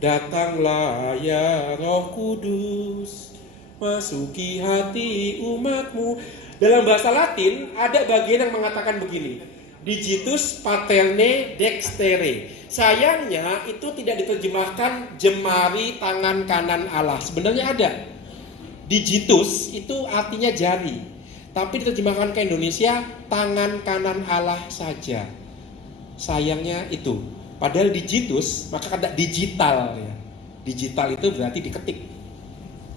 Datanglah ya Roh Kudus, masuki hati umatmu. Dalam bahasa Latin ada bagian yang mengatakan begini, Digitus paterne dextere. Sayangnya itu tidak diterjemahkan jemari tangan kanan Allah. Sebenarnya ada. Digitus itu artinya jari, tapi diterjemahkan ke Indonesia tangan kanan Allah saja. Sayangnya itu. Padahal digitus maka ada digital ya. Digital itu berarti diketik.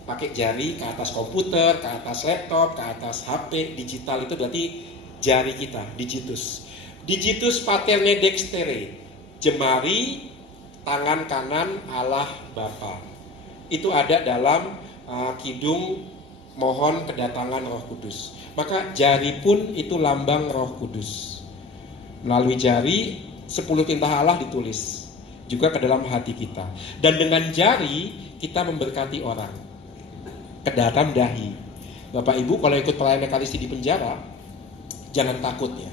Pakai jari ke atas komputer, ke atas laptop, ke atas HP. Digital itu berarti jari kita, digitus. Digitus paterne dextere. Jemari tangan kanan Allah Bapa. Itu ada dalam kidung mohon kedatangan Roh Kudus. Maka jari pun itu lambang Roh Kudus. Melalui jari 10 tintah Allah ditulis juga ke dalam hati kita. Dan dengan jari kita memberkati orang ke dalam dahi. Bapak Ibu kalau ikut pelayanan Ekaristi di penjara, jangan takut ya.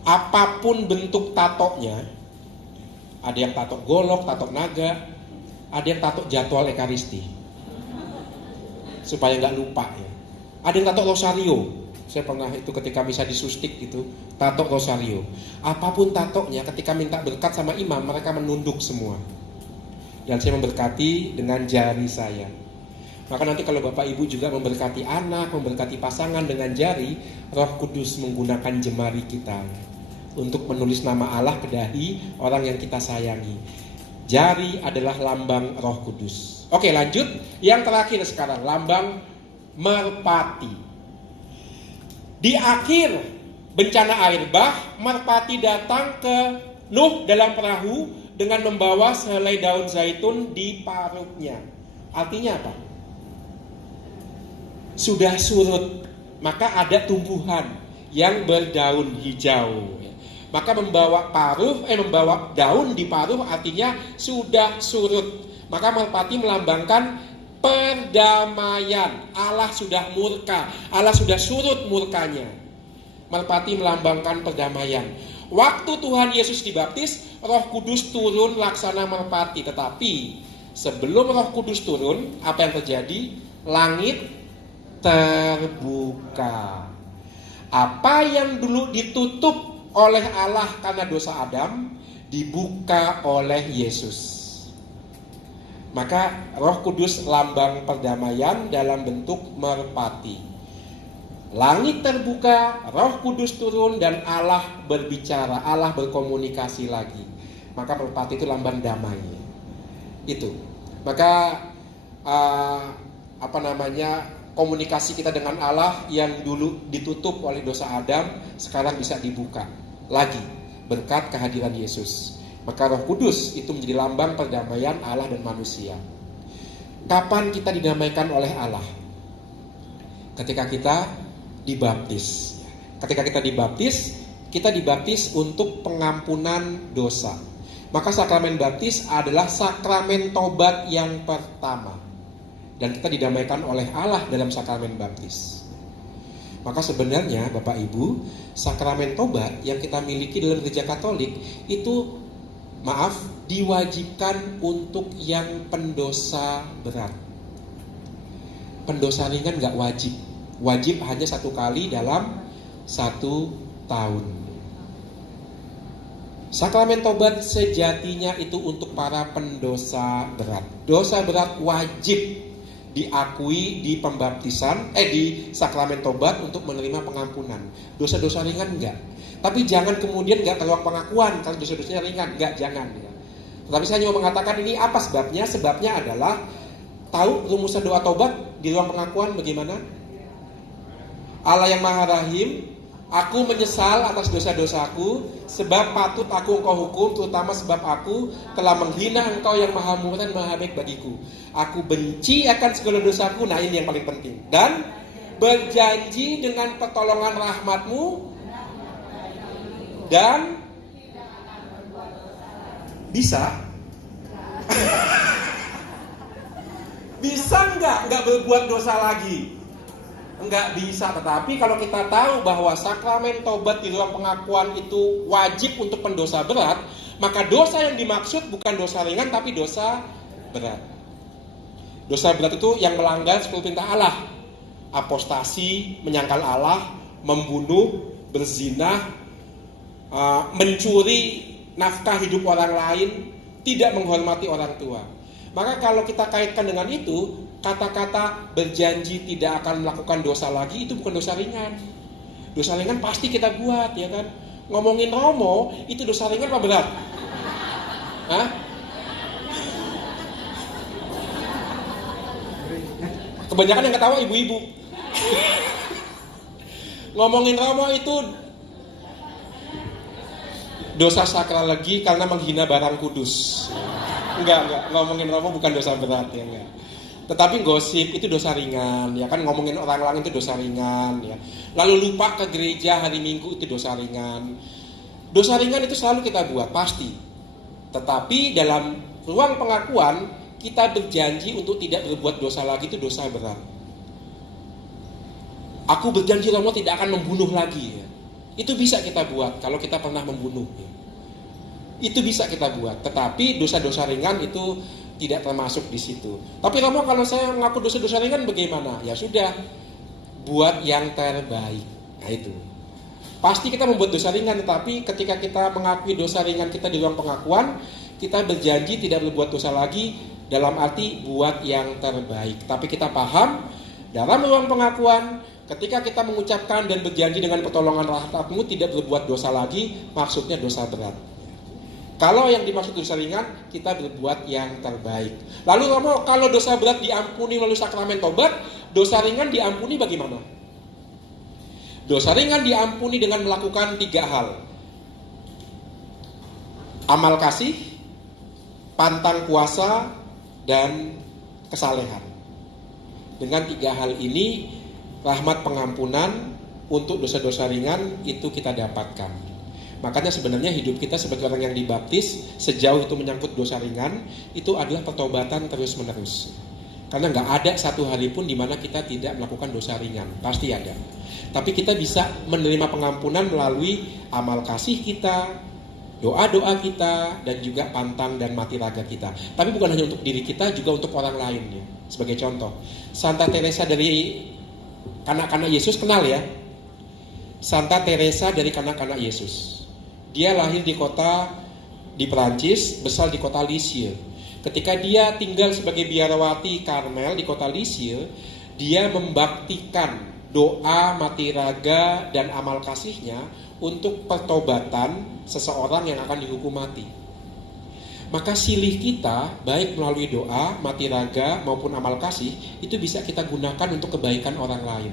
Apapun bentuk tatonya, ada yang tato golok, tato naga, ada yang tato jadwal Ekaristi supaya nggak lupa ya. Ada yang tato rosario. Saya pernah itu ketika misa di Sustik gitu, tato rosario. Apapun tatonya, ketika minta berkat sama imam, mereka menunduk semua. Dan saya memberkati dengan jari saya. Maka nanti kalau Bapak Ibu juga memberkati anak, memberkati pasangan dengan jari, Roh Kudus menggunakan jemari kita untuk menulis nama Allah ke dahi orang yang kita sayangi. Jari adalah lambang Roh Kudus. Oke, lanjut. Yang terakhir sekarang, lambang merpati. Di akhir bencana air bah, merpati datang ke Nuh dalam perahu dengan membawa sehelai daun zaitun di parutnya. Artinya apa? Sudah surut, maka ada tumbuhan yang berdaun hijau. Maka membawa daun di paruh artinya sudah surut. Maka merpati melambangkan perdamaian. Allah sudah murka, Allah sudah surut murkanya. Merpati melambangkan perdamaian. Waktu Tuhan Yesus dibaptis, Roh Kudus turun laksana merpati. Tetapi sebelum Roh Kudus turun, apa yang terjadi? Langit terbuka. Apa yang dulu ditutup oleh Allah karena dosa Adam, dibuka oleh Yesus. Maka Roh Kudus lambang perdamaian dalam bentuk merpati. Langit terbuka, Roh Kudus turun dan Allah berbicara, Allah berkomunikasi lagi. Maka merpati itu lambang damai. Itu. Maka komunikasi kita dengan Allah yang dulu ditutup oleh dosa Adam sekarang bisa dibuka lagi berkat kehadiran Yesus. Maka Roh Kudus itu menjadi lambang perdamaian Allah dan manusia. Kapan kita didamaikan oleh Allah? Ketika kita dibaptis. Ketika kita dibaptis untuk pengampunan dosa. Maka sakramen baptis adalah sakramen tobat yang pertama. Dan kita didamaikan oleh Allah dalam sakramen baptis. Maka sebenarnya Bapak Ibu, sakramen tobat yang kita miliki dalam gereja Katolik itu diwajibkan untuk yang pendosa berat. Pendosa ringan gak wajib. Wajib hanya 1 kali dalam 1 tahun. Sakramen tobat sejatinya itu untuk para pendosa berat. Dosa berat wajib diakui di pembaptisan, di sakramen tobat untuk menerima pengampunan. Dosa-dosa ringan enggak. Tapi jangan kemudian enggak ke ruang pengakuan kalau dosa-dosanya ringan, enggak, jangan ya. Tapi saya mau mengatakan ini apa sebabnya? Sebabnya adalah tahu rumusan doa tobat di ruang pengakuan bagaimana? Allah yang Maha Rahim, aku menyesal atas dosa-dosaku, sebab patut aku engkau hukum, terutama sebab aku telah menghina engkau yang maha murah dan maha baik bagiku. Aku benci akan segala dosaku, nah ini yang paling penting. Dan berjanji dengan pertolongan rahmatmu, dan bisa Bisa nggak berbuat dosa lagi? Nggak bisa. Tetapi kalau kita tahu bahwa sakramen tobat di ruang pengakuan itu wajib untuk pendosa berat, maka dosa yang dimaksud bukan dosa ringan tapi dosa berat. Dosa berat itu yang melanggar 10 perintah Allah. Apostasi, menyangkal Allah, membunuh, berzina, mencuri nafkah hidup orang lain, tidak menghormati orang tua. Maka kalau kita kaitkan dengan itu, kata-kata berjanji tidak akan melakukan dosa lagi itu bukan dosa ringan. Dosa ringan pasti kita buat, ya kan? Ngomongin Romo itu dosa ringan apa berat? Hah? Kebanyakan yang ketawa ibu-ibu. Ngomongin Romo itu dosa sakral lagi karena menghina barang kudus. Enggak, ngomongin Romo bukan dosa berat, ya enggak. Tetapi gosip itu dosa ringan, ya kan, ngomongin orang lain itu dosa ringan, ya. Lalu lupa ke gereja hari Minggu itu dosa ringan. Dosa ringan itu selalu kita buat, pasti. Tetapi dalam ruang pengakuan kita berjanji untuk tidak berbuat dosa lagi, itu dosa berat. Aku berjanji Romo tidak akan membunuh lagi, ya. Itu bisa kita buat kalau kita pernah membunuh, ya. Itu bisa kita buat, tetapi dosa-dosa ringan itu tidak termasuk di situ. Tapi Romo, kalau saya mengaku dosa-dosa ringan bagaimana? Ya sudah, buat yang terbaik. Nah itu. Pasti kita membuat dosa ringan, tetapi ketika kita mengakui dosa ringan kita di ruang pengakuan, kita berjanji tidak berbuat dosa lagi, dalam arti buat yang terbaik. Tapi kita paham, dalam ruang pengakuan, ketika kita mengucapkan dan berjanji dengan pertolongan rahmatmu tidak berbuat dosa lagi, maksudnya dosa berat. Kalau yang dimaksud dosa ringan, kita berbuat yang terbaik. Lalu Romo, kalau dosa berat diampuni melalui sakramen tobat, dosa ringan diampuni bagaimana? Dosa ringan diampuni dengan melakukan 3 hal. Amal kasih, pantang puasa, dan kesalehan. Dengan 3 hal ini, rahmat pengampunan untuk dosa-dosa ringan itu kita dapatkan. Makanya sebenarnya hidup kita sebagai orang yang dibaptis, sejauh itu menyangkut dosa ringan, itu adalah pertobatan terus-menerus. Karena nggak ada satu hari pun di mana kita tidak melakukan dosa ringan, pasti ada. Tapi kita bisa menerima pengampunan melalui amal kasih kita, doa-doa kita, dan juga pantang dan mati raga kita. Tapi bukan hanya untuk diri kita, juga untuk orang lain, ya. Sebagai contoh, Santa Teresa dari Kanak-Kanak Yesus, kenal ya? Santa Teresa dari Kanak-Kanak Yesus. Dia lahir di Perancis, besar di kota Lisieux. Ketika dia tinggal sebagai biarawati Karmel di kota Lisieux, dia membaktikan doa, mati raga, dan amal kasihnya untuk pertobatan seseorang yang akan dihukum mati. Maka silih kita, baik melalui doa, mati raga, maupun amal kasih, itu bisa kita gunakan untuk kebaikan orang lain.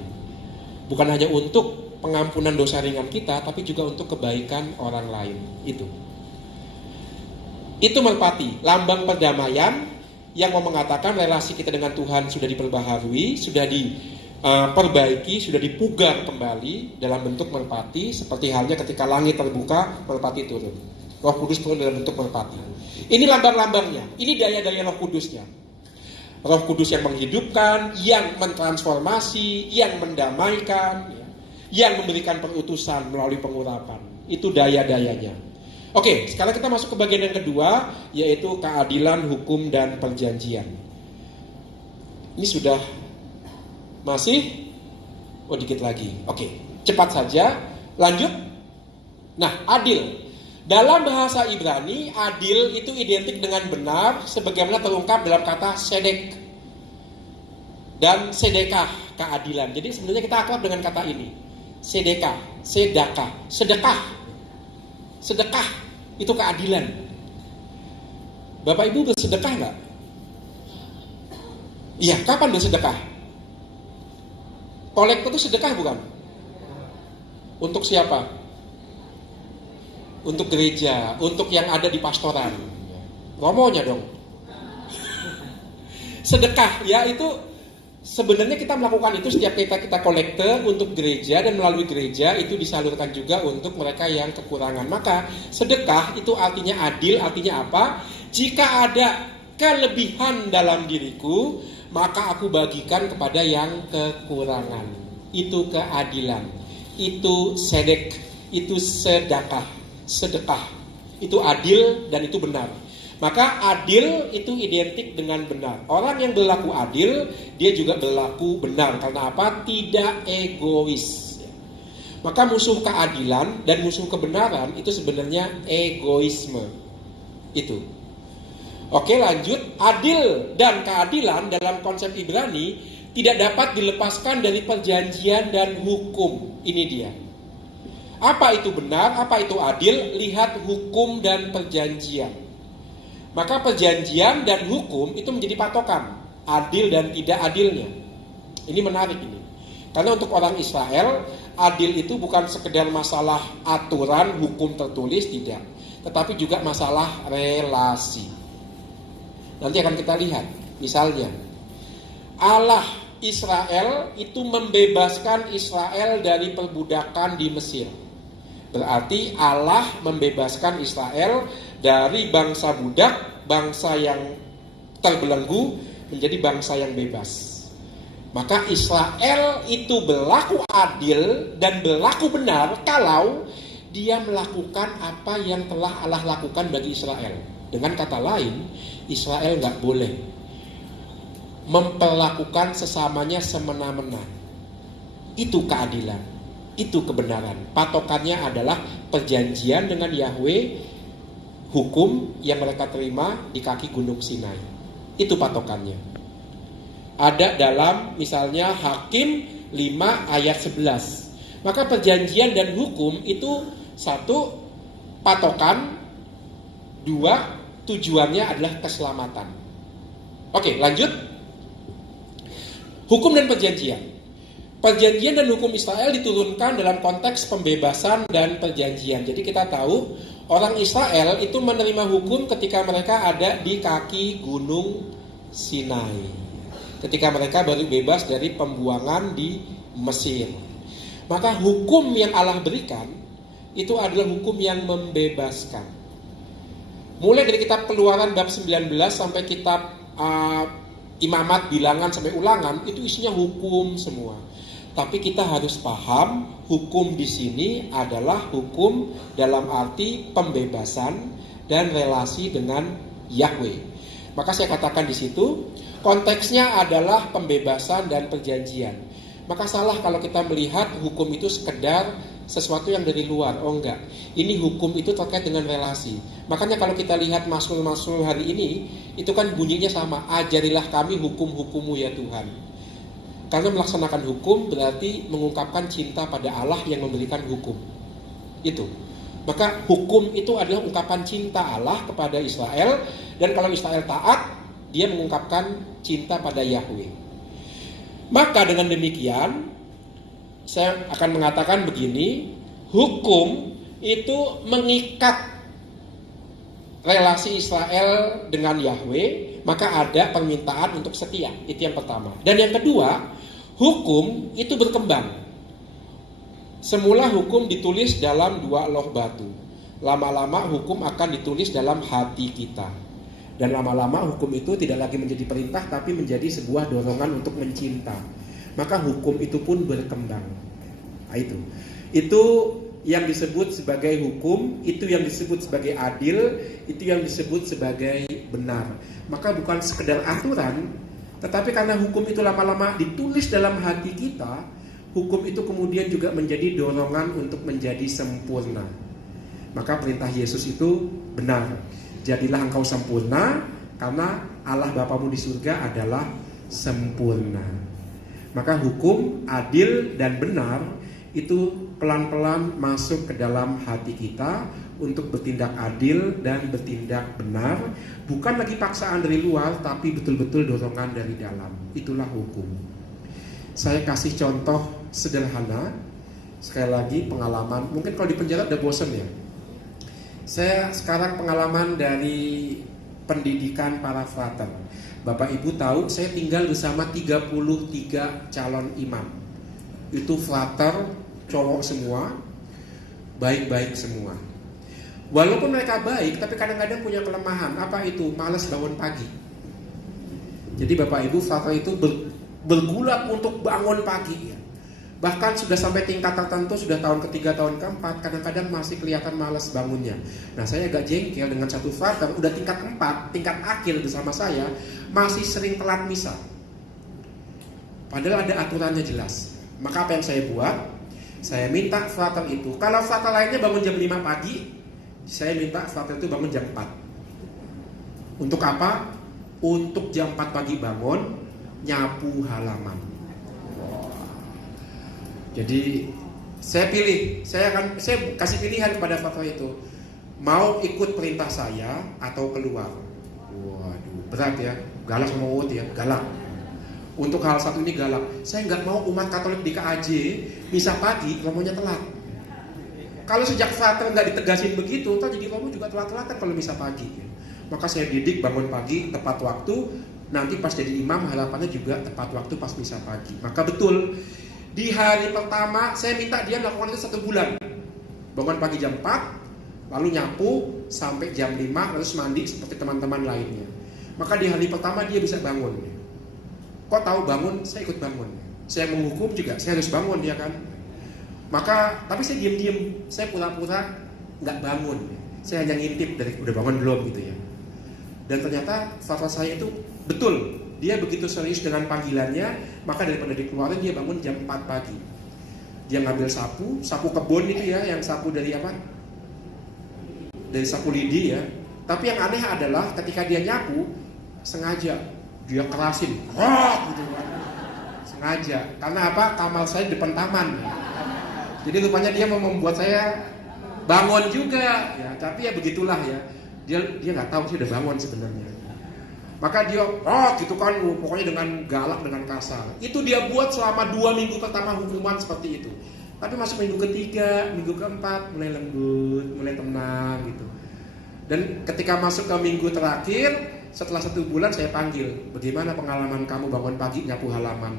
Bukan hanya untuk pengampunan dosa ringan kita, tapi juga untuk kebaikan orang lain. Itu merpati, lambang perdamaian yang mau mengatakan relasi kita dengan Tuhan sudah diperbaharui, sudah diperbaiki, sudah dipugar kembali dalam bentuk merpati, seperti halnya ketika langit terbuka, merpati turun. Roh Kudus turun dalam bentuk merpati. Ini lambang-lambangnya, ini daya-daya Roh Kudusnya. Roh Kudus yang menghidupkan, yang mentransformasi, yang mendamaikan, yang memberikan perutusan melalui pengurapan. Itu daya-dayanya. Oke, sekarang kita masuk ke bagian yang kedua, yaitu keadilan, hukum, dan perjanjian. Ini sudah masih? Oh, dikit lagi. Oke, cepat saja. Lanjut. Nah, adil. Dalam bahasa Ibrani, adil itu identik dengan benar, sebagaimana terungkap dalam kata sedek dan sedekah, keadilan. Jadi sebenarnya kita akrab dengan kata ini. Sedekah, sedekah, sedekah, sedekah itu keadilan. Bapak Ibu bersedekah nggak? Iya, kapan bersedekah? Kolektor itu sedekah bukan? Untuk siapa? Untuk gereja, untuk yang ada di pastoran. Romonya dong. Sedekah, ya itu. Sebenarnya kita melakukan itu setiap kita kolekte untuk gereja, dan melalui gereja itu disalurkan juga untuk mereka yang kekurangan. Maka sedekah itu artinya adil, artinya apa? Jika ada kelebihan dalam diriku, maka aku bagikan kepada yang kekurangan. Itu keadilan, itu sedek, itu sedekah. Itu adil dan itu benar. Maka adil itu identik dengan benar. Orang yang berlaku adil, dia juga berlaku benar. Karena apa? Tidak egois. Maka musuh keadilan dan musuh kebenaran itu sebenarnya egoisme. Itu. Oke, lanjut. Adil dan keadilan dalam konsep Ibrani tidak dapat dilepaskan dari perjanjian dan hukum. Ini dia. Apa itu benar, apa itu adil? Lihat hukum dan perjanjian. Maka perjanjian dan hukum itu menjadi patokan adil dan tidak adilnya. Ini menarik ini. Karena untuk orang Israel, adil itu bukan sekedar masalah aturan hukum tertulis, tidak. Tetapi juga masalah relasi. Nanti akan kita lihat, misalnya Allah Israel itu membebaskan Israel dari perbudakan di Mesir. Berarti Allah membebaskan Israel dari bangsa budak, bangsa yang terbelenggu menjadi bangsa yang bebas. Maka Israel itu berlaku adil dan berlaku benar kalau dia melakukan apa yang telah Allah lakukan bagi Israel. Dengan kata lain, Israel nggak boleh memperlakukan sesamanya semena-mena. Itu keadilan, itu kebenaran. Patokannya adalah perjanjian dengan Yahweh, hukum yang mereka terima di kaki Gunung Sinai. Itu patokannya. Ada dalam misalnya Hakim 5 ayat 11. Maka perjanjian dan hukum itu satu, patokan. Dua, tujuannya adalah keselamatan. Oke, lanjut. Hukum dan perjanjian. Perjanjian dan hukum Israel diturunkan dalam konteks pembebasan dan perjanjian. Jadi kita tahu orang Israel itu menerima hukum ketika mereka ada di kaki Gunung Sinai. Ketika mereka baru bebas dari pembuangan di Mesir. Maka hukum yang Allah berikan itu adalah hukum yang membebaskan. Mulai dari kitab Keluaran bab 19 sampai kitab Imamat, Bilangan sampai Ulangan itu isinya hukum semua. Tapi kita harus paham hukum di sini adalah hukum dalam arti pembebasan dan relasi dengan Yahweh. Maka saya katakan di situ konteksnya adalah pembebasan dan perjanjian. Maka salah kalau kita melihat hukum itu sekedar sesuatu yang dari luar. Oh enggak, ini hukum itu terkait dengan relasi. Makanya kalau kita lihat Mazmur hari ini, itu kan bunyinya sama, ajarilah kami hukum-hukum-Mu ya Tuhan. Karena melaksanakan hukum berarti mengungkapkan cinta pada Allah yang memberikan hukum. Itu. Maka hukum itu adalah ungkapan cinta Allah kepada Israel. Dan kalau Israel taat, dia mengungkapkan cinta pada Yahweh. Maka dengan demikian, saya akan mengatakan begini, hukum itu mengikat relasi Israel dengan Yahweh, maka ada permintaan untuk setia. Itu yang pertama. Dan yang kedua, hukum itu berkembang. Semula hukum ditulis dalam 2 loh batu. Lama-lama hukum akan ditulis dalam hati kita. Dan lama-lama hukum itu tidak lagi menjadi perintah, tapi menjadi sebuah dorongan untuk mencinta. Maka hukum itu pun berkembang. Nah, itu yang disebut sebagai hukum, itu yang disebut sebagai adil, itu yang disebut sebagai benar. Maka bukan sekedar aturan, tetapi karena hukum itu lama-lama ditulis dalam hati kita, hukum itu kemudian juga menjadi dorongan untuk menjadi sempurna. Maka perintah Yesus itu benar. Jadilah engkau sempurna, karena Allah Bapamu di surga adalah sempurna. Maka hukum, adil, dan benar itu pelan-pelan masuk ke dalam hati kita untuk bertindak adil dan bertindak benar. Bukan lagi paksaan dari luar, tapi betul-betul dorongan dari dalam. Itulah hukum. Saya kasih contoh sederhana. Sekali lagi pengalaman. Mungkin kalau di penjara udah bosen ya. Saya sekarang pengalaman dari pendidikan para frater. Bapak Ibu tahu saya tinggal bersama 33 calon imam. Itu frater, cowok semua, baik-baik semua. Walaupun mereka baik, tapi kadang-kadang punya kelemahan. Apa itu? Malas bangun pagi. Jadi Bapak Ibu, Frater itu bergulat untuk bangun pagi ya. Bahkan sudah sampai tingkat tertentu, sudah tahun ketiga, tahun keempat, kadang-kadang masih kelihatan malas bangunnya. Nah, saya agak jengkel dengan satu frater, udah tingkat 4, tingkat akhir bersama saya, masih sering telat misa. Padahal ada aturannya jelas. Maka apa yang saya buat? Saya minta frater itu, kalau frater lainnya bangun jam 5 pagi, saya minta frater itu bangun jam 4. Untuk apa? Untuk jam 4 pagi bangun, nyapu halaman. Jadi saya pilih, saya kasih pilihan kepada frater itu, mau ikut perintah saya atau keluar. Waduh, berat ya, galak sama Uut ya, galak. Untuk hal satu ini galak. Saya nggak mau umat Katolik di KAJ misa pagi, romonya telat. Kalau sejak frater nggak ditegasin begitu, ntar jadi romo juga telat-telatan kalau misa pagi. Maka saya didik bangun pagi tepat waktu. Nanti pas jadi imam harapannya juga tepat waktu pas misa pagi. Maka betul. Di hari pertama saya minta dia melakukan itu 1 bulan. Bangun pagi jam 4, lalu nyapu sampai jam 5, lalu mandi seperti teman-teman lainnya. Maka di hari pertama dia bisa bangun. Kok tahu bangun? Saya ikut bangun. Saya menghukum juga, saya harus bangun dia kan. Maka, tapi saya diam-diam, saya pura-pura nggak bangun. Saya hanya ngintip dari udah bangun belum gitu ya. Dan ternyata frater saya itu betul. Dia begitu serius dengan panggilannya, maka daripada dikeluarin dia bangun jam 4 pagi. Dia ngambil sapu kebun itu ya, yang sapu dari apa? Dari sapu lidi ya. Tapi yang aneh adalah ketika dia nyapu, sengaja dia kerasin, gitu kan. Sengaja. Karena apa? Kamar saya di depan taman. Jadi rupanya dia mau membuat saya bangun juga. Ya, tapi ya begitulah ya. Dia nggak tahu sih udah bangun sebenarnya. Maka dia, gitu kan, pokoknya dengan galak, dengan kasar. Itu dia buat selama 2 minggu pertama hukuman seperti itu. Tapi masuk minggu ketiga, minggu keempat, mulai lembut, mulai tenang gitu. Dan ketika masuk ke minggu terakhir, setelah 1 bulan saya panggil, bagaimana pengalaman kamu bangun pagi nyapu halaman?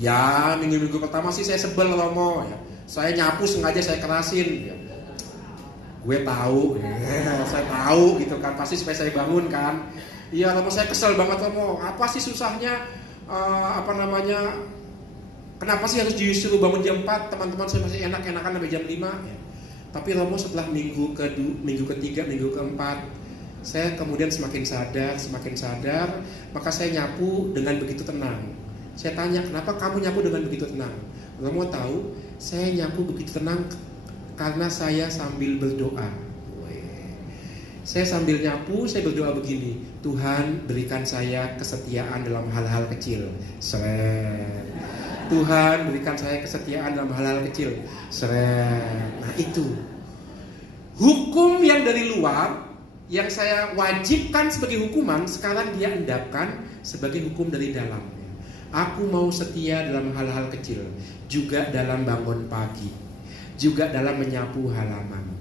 Ya, minggu-minggu pertama sih saya sebel Romo ya. Saya nyapu sengaja saya kerasin ya. Gue tahu, saya tahu gitu kan, pasti supaya saya bangun kan. Iya Romo, saya kesel banget Romo. Apa sih susahnya? Kenapa sih harus disuruh bangun jam 4? Teman-teman saya masih enak-enakan sampai jam 5 ya. Tapi Romo setelah minggu ketiga, minggu keempat, saya kemudian semakin sadar, maka saya nyapu dengan begitu tenang. Saya tanya, kenapa kamu nyapu dengan begitu tenang? Romo tahu, saya nyapu begitu tenang karena saya sambil berdoa. Saya sambil nyapu, saya berdoa begini, Tuhan berikan saya kesetiaan dalam hal-hal kecil. Tuhan berikan saya kesetiaan dalam hal-hal kecil. Nah itu hukum yang dari luar, yang saya wajibkan sebagai hukuman, sekarang dia endapkan sebagai hukum dari dalam. Aku mau setia dalam hal-hal kecil, juga dalam bangun pagi, juga dalam menyapu halaman.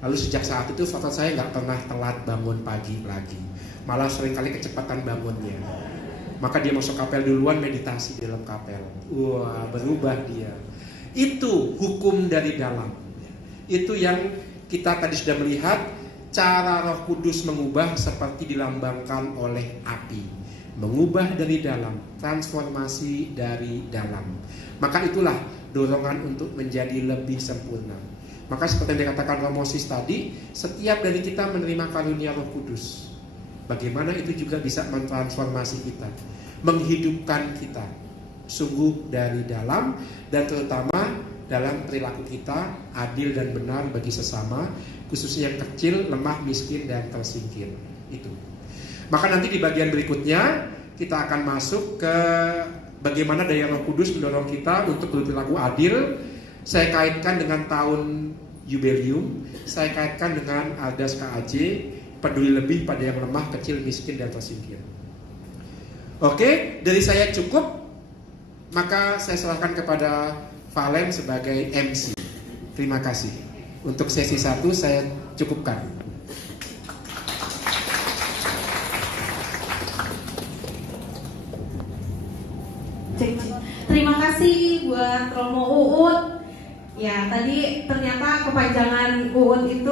Lalu sejak saat itu frater saya nggak pernah telat bangun pagi lagi, malah seringkali kecepatan bangunnya. Maka dia masuk kapel duluan, meditasi di dalam kapel. Wah, berubah dia. Itu hukum dari dalam. Itu yang kita tadi sudah melihat, cara Roh Kudus mengubah seperti dilambangkan oleh api. Mengubah dari dalam, transformasi dari dalam. Maka itulah dorongan untuk menjadi lebih sempurna. Maka seperti yang dikatakan Romo Sis tadi, setiap dari kita menerima karunia Roh Kudus. Bagaimana itu juga bisa mentransformasi kita, menghidupkan kita, sungguh dari dalam, dan terutama dalam perilaku kita adil dan benar bagi sesama, khususnya yang kecil, lemah, miskin, dan tersingkir. Itu. Maka nanti di bagian berikutnya kita akan masuk ke bagaimana daya Roh Kudus mendorong kita untuk berperilaku adil. Saya kaitkan dengan tahun jubileum, saya kaitkan dengan Aldas KAJ, peduli lebih pada yang lemah, kecil, miskin, dan tersingkir. Oke, dari saya cukup. Maka saya serahkan kepada Valen sebagai MC. Terima kasih. Untuk sesi 1 saya cukupkan. Terima kasih buat Romo Uut. Ya, tadi ternyata kepanjangan Uut itu